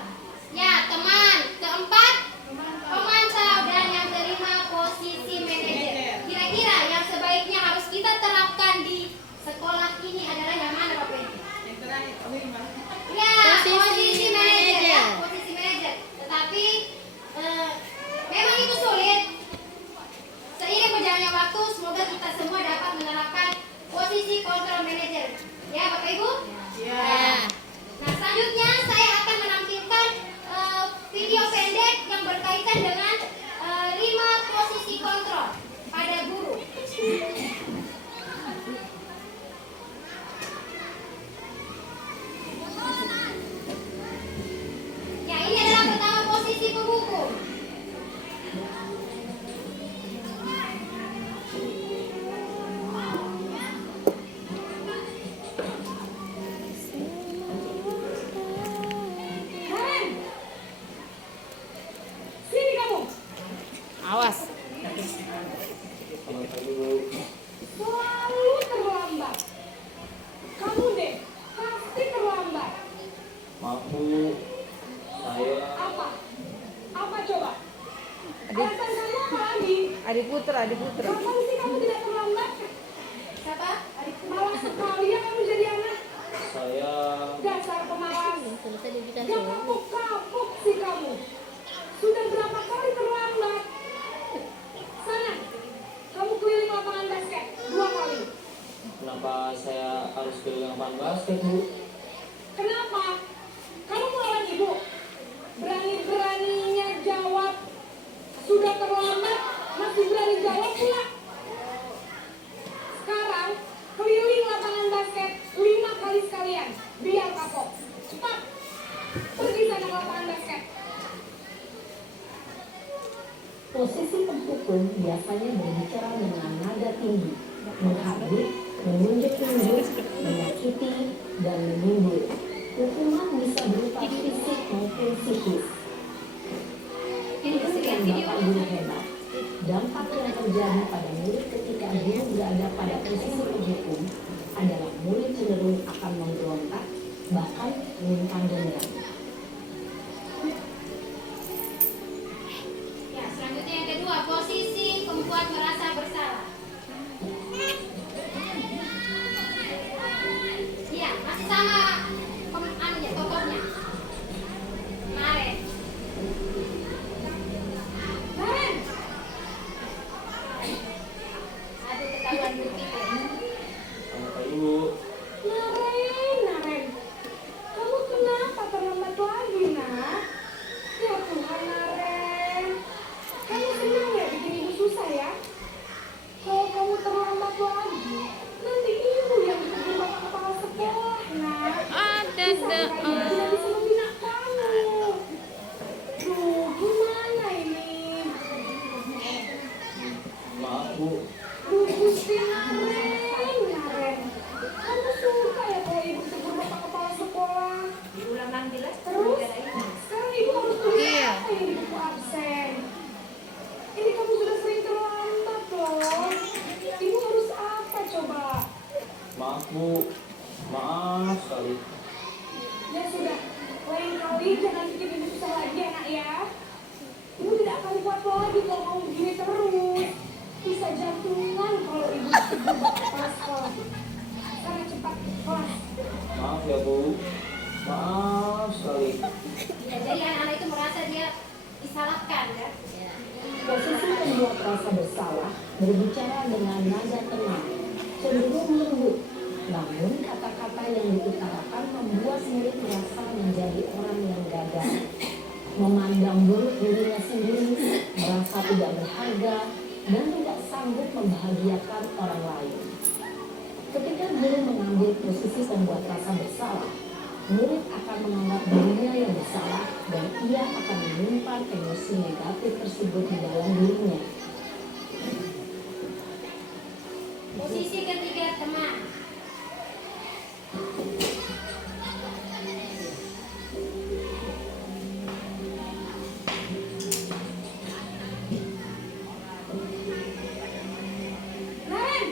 Ya, teman. Keempat? pemantau. Pemantau. Dan yang kelima posisi manajer. Kira-kira yang sebaiknya harus kita terapkan di sekolah ini adalah yang mana Bapak Ibu? Yang terakhir, kelima. Ya, Posisi manajer. Ya, manajer. posisi manajer. Tetapi memang itu sulit Awas. Selamat pagi Bu. Selalu terlambat. Kamu deh, pasti terlambat. Maaf Bu, saya Apa? Apa coba? Alasan kamu apa lagi? Adik Putra. Kapan sih kamu tidak terlambat? Siapa? Malas sekali ya kamu jadi anak. saya Dasar pemalas. Selesai dia bisa Gak kapok-kapok sih kamu. Sudah berapa kali terlambat? Sana, kamu keliling lapangan basket 2 kali. kenapa saya harus keliling lapangan basket Bu? Kenapa? Kamu melawan ibu. Berani-beraninya jawab. Sudah terlambat, masih berani jawab pula. Sekarang, keliling lapangan basket 5 kali sekalian. Biar kapok. Cepat. Pergi sana ke lapangan basket. Posisi pempukul biasanya berbicara dengan nada tinggi, menghardik, menunjuk-nunjuk, menyakiti, dan menyindir. Hukuman bisa berupa fisik maupun psikis. Ini yang Bapak Guru hebat. Dampak yang terjadi pada murid ketika guru berada pada posisi penghukum adalah murid cenderung akan memberontak, bahkan melintang dendam. Ya, selanjutnya yang kedua, posisi membuat merasa bersalah. Iya, masih sama tokohnya. Kemarin. Naren, Aduh, ketahuan berpikir. Selamat pagi Bu. Naren. Kamu kenapa terlambat lagi, nak? Ya Tuhan, Naren. Kamu senang ya bikin ibu susah ya? Kalau kamu terlambat lagi, nanti ibu yang bikin bapak kepala sekolah, nak. Ada Bisa tidak bisa membina kamu. Duh, gimana ini? Maaf Bu, Duh, Gusti Naren. Kamu suka ya kalau ibu tegur bapak kepala sekolah? Diulang lagi lah. Terus, sekarang ibu harus tulis apa yang di buku absen? Ini kamu sudah sering terlambat loh. Ibu harus apa coba? maaf Bu, maaf sekali. Ya sudah, lain kali jangan bikin ibu susah lagi ya nak ya. Ibu tidak akan kuat lagi kalau kamu begini terus. Bisa jantungan kalau ibu tegur bapak kepala sekolah. Sana cepat kelas. Maaf ya Bu, maaf sekali. Ya, jadi anak-anak itu merasa dia disalahkan ya. Posisi pembuat rasa bersalah berbicara dengan nada tenang, cenderung lembut. Namun kata-kata yang diutarakan membuat murid merasa menjadi orang yang gagal, memandang buruk dirinya sendiri, merasa tidak berharga, dan tidak sanggup membahagiakan orang lain. Ketika guru mengambil posisi pembuat rasa bersalah, murid akan menganggap dirinya yang bersalah dan ia akan menyimpan emosi negatif tersebut di dalam dirinya. Posisi ketiga, teman. Naren,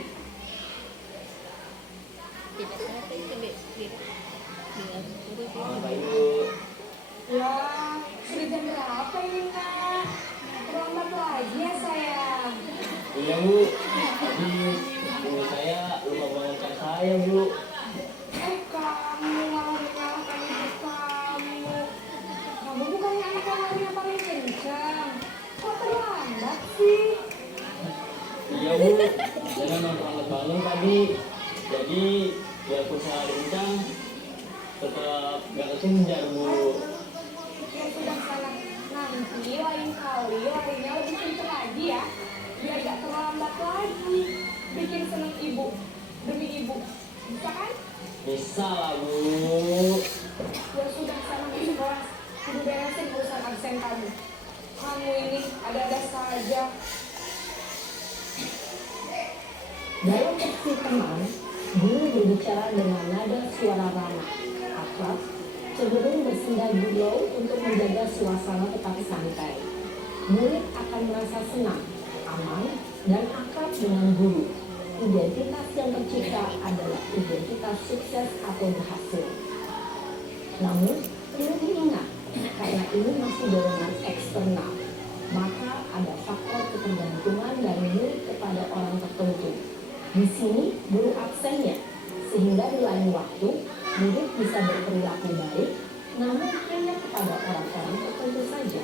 Selamat pagi Bu. ya sudah jam berapa ini nak? Terlambat lagi ya sayang. Iya Bu, tadi ibu saya lupa bangunkan saya Bu. Kamu malah menyalahkan ibu kamu. Kamu bukannya anak yang larinya paling kencang. Kok terlambat sih? Iya Bu, saya memang terlambat bangun tadi. Jadi biarpun saya kencang, tetap gak kesenjar Bu. Ya sudah sana. Nanti lain kali larinya lebih kencang lagi ya. Biar gak terlambat lagi. Bikin seneng ibu. Demi ibu. Bisa kan? Bisa lah Bu. Ya sudah sana ke kelas. Ibu beresin urusan absen kamu. Kamu ini ada-ada saja. Dalam versi teman, guru berbicara dengan nada suara ramah, akrab, cenderung bersenda gurau untuk menjaga suasana tetap santai. murid akan merasa senang, aman, dan akrab dengan guru. Identitas yang tercipta adalah identitas sukses atau berhasil. Namun, perlu diingat, karena ini masih dorongan eksternal, maka ada faktor ketergantungan dari murid kepada orang tertentu. Di sini, guru absennya, sehingga di lain waktu, murid bisa berperilaku baik, namun hanya kepada orang-orang tertentu saja.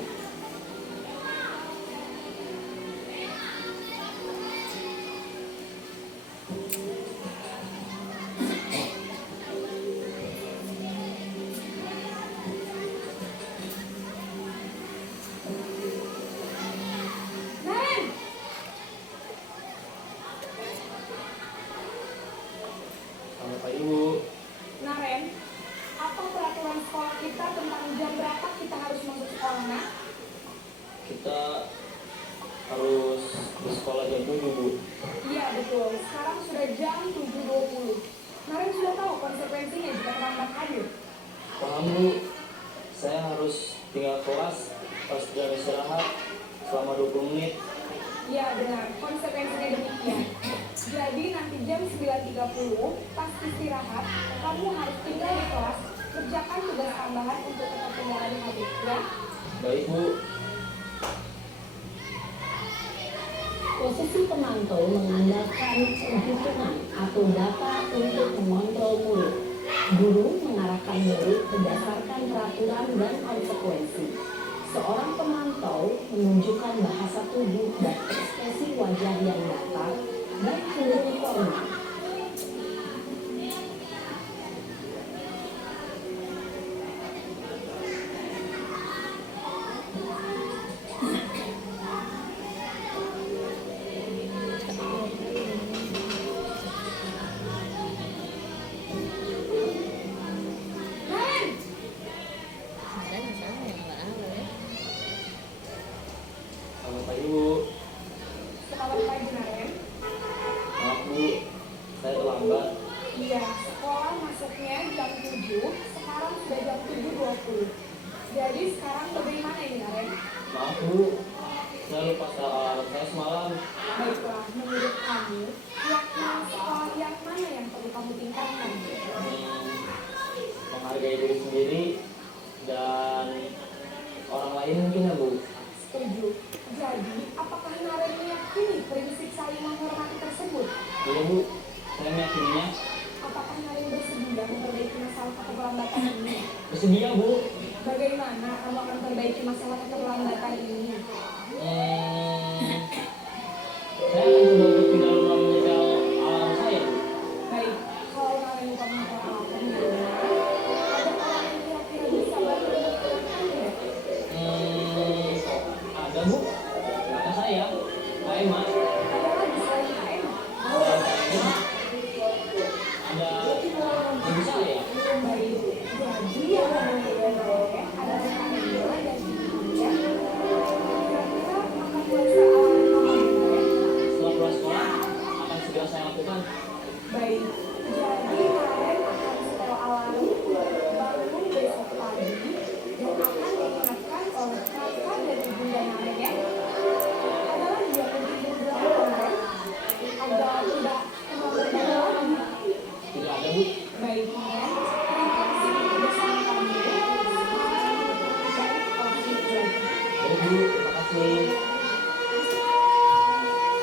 Selamat pagi Bu. Nah Ren, apa peraturan sekolah kita tentang jam berapa kita harus masuk sekolah nak? Kita harus ke sekolah jam 7 Bu. Iya betul, sekarang sudah jam 7.20. Naren sudah tahu konsekuensinya jika terlambat hadir. Paham Bu, saya harus tinggal kelas pas jam istirahat selama 20 menit. Iya benar, konsekuensinya demikian. Jadi nanti jam 9.30 pas istirahat, kamu harus tinggal di kelas, kerjakan tugas tambahan untuk tetap tinggal di hadir, ya? Baik Bu. Posisi pemantau mengandalkan penghitungan atau data untuk mengontrol murid. Guru mengarahkan murid berdasarkan peraturan dan konsekuensi. Seorang pemantau menunjukkan bahasa tubuh dan ekspresi wajah yang datar dan cenderung formal. Selamat pagi Bu. Selamat pagi Naren. Maaf Bu, saya terlambat. Iya, sekolah masuknya jam 7, sekarang sudah jam 7.20. Jadi sekarang bagaimana ini Naren? Maaf Bu, saya lupa setel alarm saya semalam. Baiklah, menurut kamu, yakni sekolah yang mana yang perlu kamu tingkatkan? Menghargai diri sendiri dan orang lain mungkin ya Bu. Setuju. Jadi, apakah Naren meyakini prinsip saling menghormati tersebut? Iya Bu, saya meyakininya. Apakah Naren bersedia memperbaiki masalah keterlambatan ini? Bersedia Bu. Bagaimana kamu akan memperbaiki masalah keterlambatan ini? Saya akan coba untuk tinggal lupa menyetel alarm saya Bu. Baik, kalau Naren lupa menghafal alasannya, ada orang yang kira-kira bisa bantu menghafalkannya? Ada Bu, kata saya, Kak Emma. Ada lagi selain KM? Selain Kak Emma, ada ibu saya. Baik, jadi yang membuat adalah Kamila dan ibunya. Kira-kira akan merasa alarm kamu? Setelah pulang sekolah, akan segera saya lakukan. Baik, jadi Naren akan setel alarm bangun besok pagi dan akan diingatkan oleh kakak dan ibunda Naren ya. Ada lagi yang penting diberitahu Naren agar tidak terlambat lagi. Tidak ada Bu. Baik Naren, terima kasih bersama kami. Baik, pasti Baik Bu, terima kasih.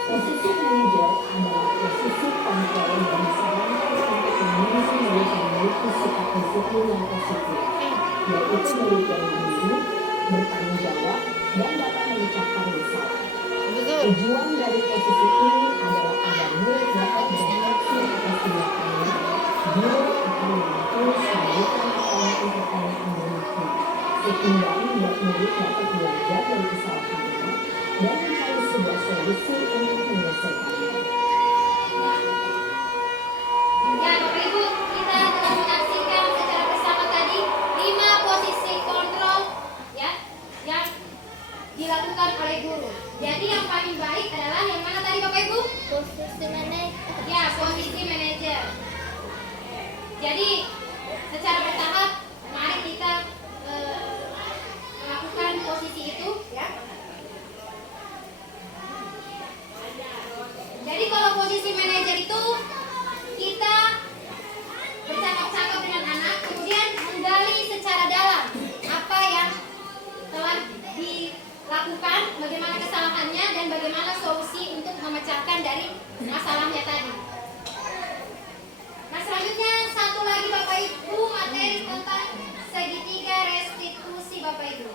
Posisi manajer adalah posisi kontrol dan disarankan untuk memimpin murid yang memiliki sikap disiplin yang positif, yaitu murid yang jujur, bertanggung jawab, dan dapat memecahkan masalah. Tujuan dari posisi ini adalah agar murid dapat berefleksi atas tindakannya. Guru akan membantu melanjutkan pertanyaan-pertanyaan berikutnya, sehingga membuat murid dapat belajar dari kesalahannya dan mencari sebuah solusi untuk menyelesaikannya. Ya, Bapak Ibu, kita telah menyaksikan secara bersama tadi 5 posisi kontrol ya yang dilakukan oleh guru. Jadi yang paling baik adalah yang mana tadi Bapak Ibu? Posisi manajer. Ya, posisi manajer. Jadi secara bertahap mari kita melakukan posisi itu ya. bagaimana kesalahannya dan bagaimana solusi untuk memecahkan dari masalahnya tadi. Nah, selanjutnya satu lagi Bapak Ibu, materi tentang segitiga restitusi Bapak Ibu.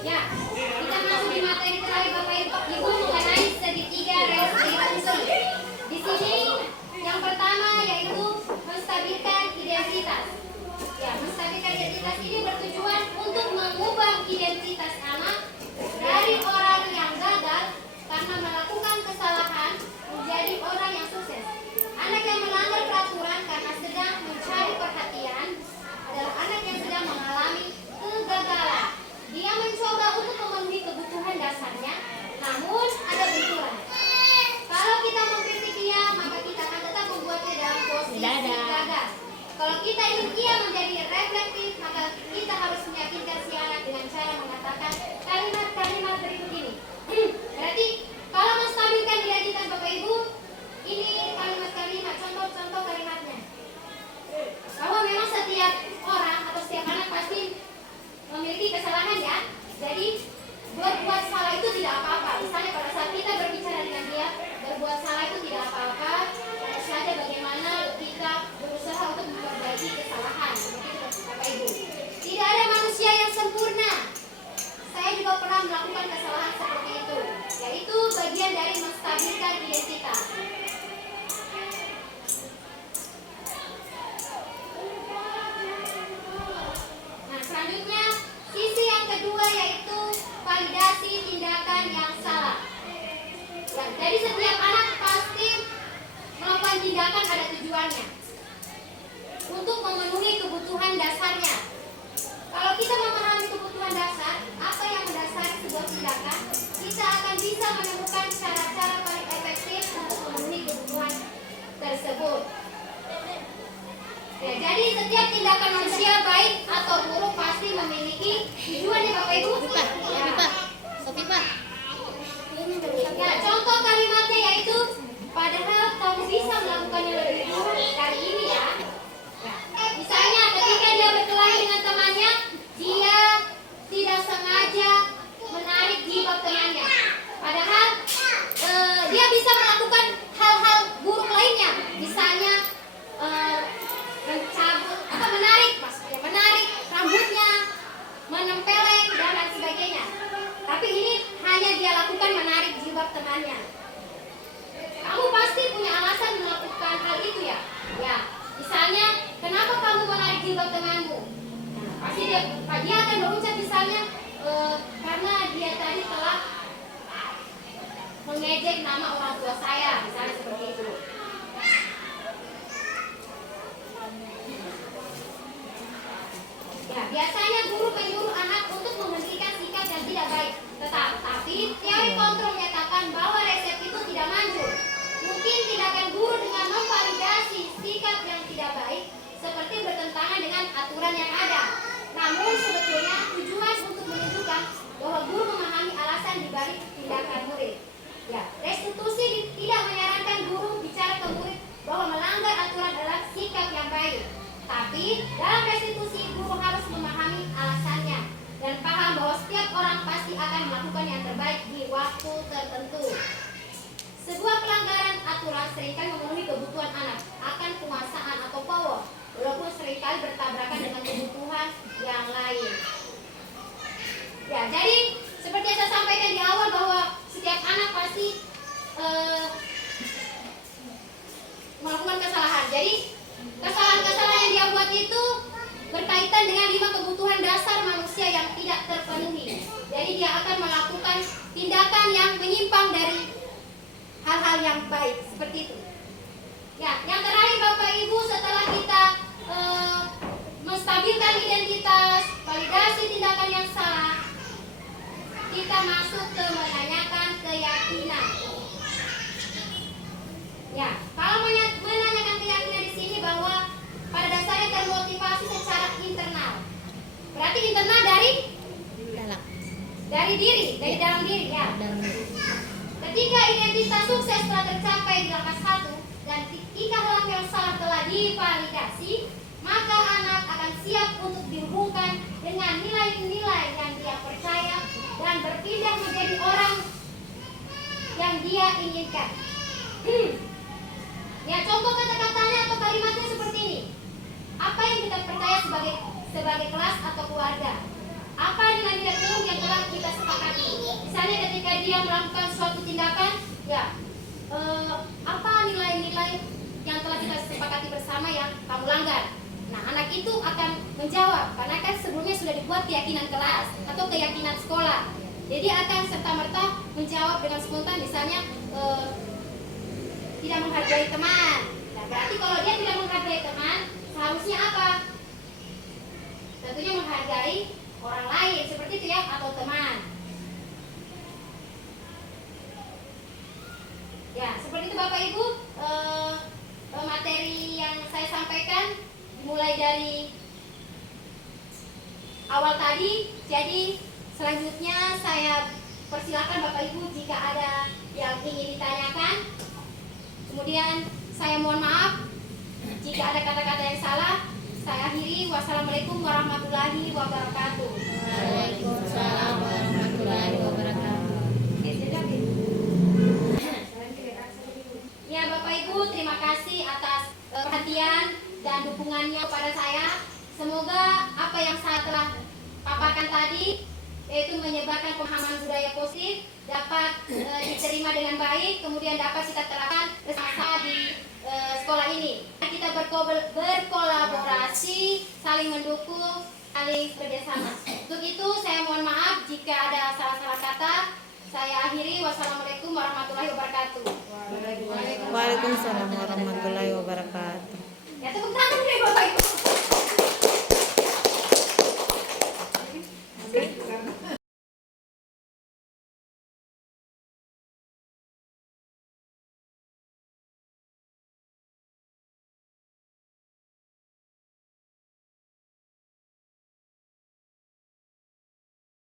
Ya, kita masuk di materi terakhir Bapak Ibu mengenai segitiga restitusi. Di sini yang pertama yaitu menstabilkan identitas. Ya, menstabilkan identitas ini bertujuan untuk mengubah identitas anak dari orang yang gagal karena melakukan kesalahan menjadi orang yang sukses. Anak yang melanggar peraturan karena sedang mencari perhatian adalah anak yang sedang mengalami kegagalan. Dia mencoba untuk memenuhi kebutuhan dasarnya, namun ada benturan. Kalau kita mengkritik dia, maka kita akan tetap membuatnya dalam posisi gagal. Kalau kita ingin dia menjadi reflektif, maka kita harus meyakinkan si anak dengan cara mengatakan kalimat-kalimat berikut ini. Berarti kalau menstabilkan identitas Bapak Ibu, ini kalimat-kalimat, contoh-contoh kalimatnya. Bahwa memang setiap orang atau setiap anak pasti memiliki kesalahan ya. Jadi berbuat salah itu tidak apa-apa. Misalnya pada saat kita berbicara dengan dia, berbuat salah itu tidak apa-apa. Hanya saja bagaimana kita berusaha untuk memperbaiki kesalahan. Begitu Bapak Ibu. Tidak ada manusia yang sempurna. Saya juga pernah melakukan kesalahan seperti itu. Yaitu bagian dari menstabilkan identitas. Nah, selanjutnya sisi yang kedua yaitu validasi tindakan yang salah. Ya, jadi setiap anak pasti melakukan tindakan ada tujuannya untuk memenuhi kebutuhan dasarnya. Kalau kita memahami kebutuhan dasar, apa yang mendasari sebuah tindakan, kita akan bisa menemukan cara-cara paling efektif untuk memenuhi kebutuhan tersebut. Ya, jadi setiap tindakan manusia baik atau buruk pasti memiliki tujuannya Bapak Ibu. Ya, contoh kalimatnya yaitu padahal kamu bisa melakukannya lebih buruk dari ini ya. Misalnya ketika dia berkelahi dengan temannya, dia tidak sengaja menarik jilbab temannya. Padahal dia bisa melakukan hal-hal buruk lainnya. Misalnya menarik rambutnya, menempeleng dan lain sebagainya. Tapi ini hanya dia lakukan menarik jilbab temannya. Kamu pasti punya alasan melakukan hal itu ya. Ya, misalnya kenapa kamu menarik jilbab temanmu? Nah, pasti dia akan berucap misalnya karena dia tadi telah mengejek nama orang tua saya, misalnya seperti itu. Ya, biasanya guru menyuruh anak untuk menghentikan sikap yang tidak baik. Tetapi teori kontrol menyatakan bahwa resep itu tidak manjur. Mungkin tindakan guru dengan memvalidasi sikap yang tidak baik seperti bertentangan dengan aturan yang ada. Namun sebetulnya tujuan untuk menunjukkan bahwa guru memahami alasan dibalik tindakan murid. Ya, restitusi tidak menyarankan guru bicara ke murid bahwa melanggar aturan adalah sikap yang baik. Tapi dalam restitusi guru harus memahami alasannya dan paham bahwa setiap orang pasti akan melakukan yang terbaik di waktu tertentu. Sebuah pelanggaran aturan seringkali memenuhi kebutuhan anak akan penguasaan atau power, walaupun seringkali bertabrakan dengan kebutuhan yang lain. Ya, jadi seperti yang saya sampaikan di awal bahwa setiap anak pasti melakukan kesalahan. Jadi kesalahan-kesalahan yang dia buat itu berkaitan dengan 5 kebutuhan dasar manusia yang tidak terpenuhi. Jadi dia akan melakukan tindakan yang menyimpang dari hal-hal yang baik seperti itu. Ya, yang terakhir Bapak Ibu, setelah kita menstabilkan identitas, validasi tindakan yang salah, kita masuk ke menanyakan keyakinan. Ya, kalau menanyakan keyakinan di sini bahwa pada dasarnya termotivasi secara internal. Berarti internal dari dalam. dari dalam diri ya. Ketika identitas sukses telah tercapai di langkah 1 dan jika hal yang salah telah divalidasi, maka anak akan siap untuk dihubungkan dengan nilai-nilai yang dia percaya dan berpindah menjadi orang yang dia inginkan. Ya, contoh kata-katanya atau kalimatnya seperti ini. Apa yang kita percaya sebagai kelas atau keluarga? Apa nilai-nilai umum yang telah kita sepakati? Misalnya ketika dia melakukan suatu tindakan, ya, apa nilai-nilai yang telah kita sepakati bersama yang kamu langgar? Nah, anak itu akan menjawab karena kan sebelumnya sudah dibuat keyakinan kelas atau keyakinan sekolah. Jadi akan serta-merta menjawab dengan spontan, misalnya tidak menghargai teman. Nah, berarti kalau dia tidak menghargai teman, seharusnya apa? Tentunya menghargai orang lain, seperti itu ya, atau teman. Ya, seperti itu Bapak Ibu, materi yang saya sampaikan dimulai dari awal tadi. Jadi selanjutnya saya persilakan Bapak Ibu jika ada yang ingin ditanyakan. Kemudian saya mohon maaf jika ada kata-kata yang salah. Saya akhiri. Wassalamualaikum warahmatullahi wabarakatuh. Waalaikumsalam warahmatullahi wabarakatuh. Ya Bapak Ibu, terima kasih atas perhatian dan dukungannya kepada saya. Semoga apa yang saya telah paparkan tadi, yaitu menyebarkan pemahaman budaya positif, dapat diterima dengan baik, kemudian dapat kita terapkan bersama di sekolah ini. Kita berkolaborasi, saling mendukung, saling kerjasama. Untuk itu saya mohon maaf jika ada salah-salah kata. Saya akhiri. Wassalamualaikum warahmatullahi wabarakatuh. Waalaikumsalam warahmatullahi wabarakatuh. Ya, tepuk tangan deh Bapak Ibu.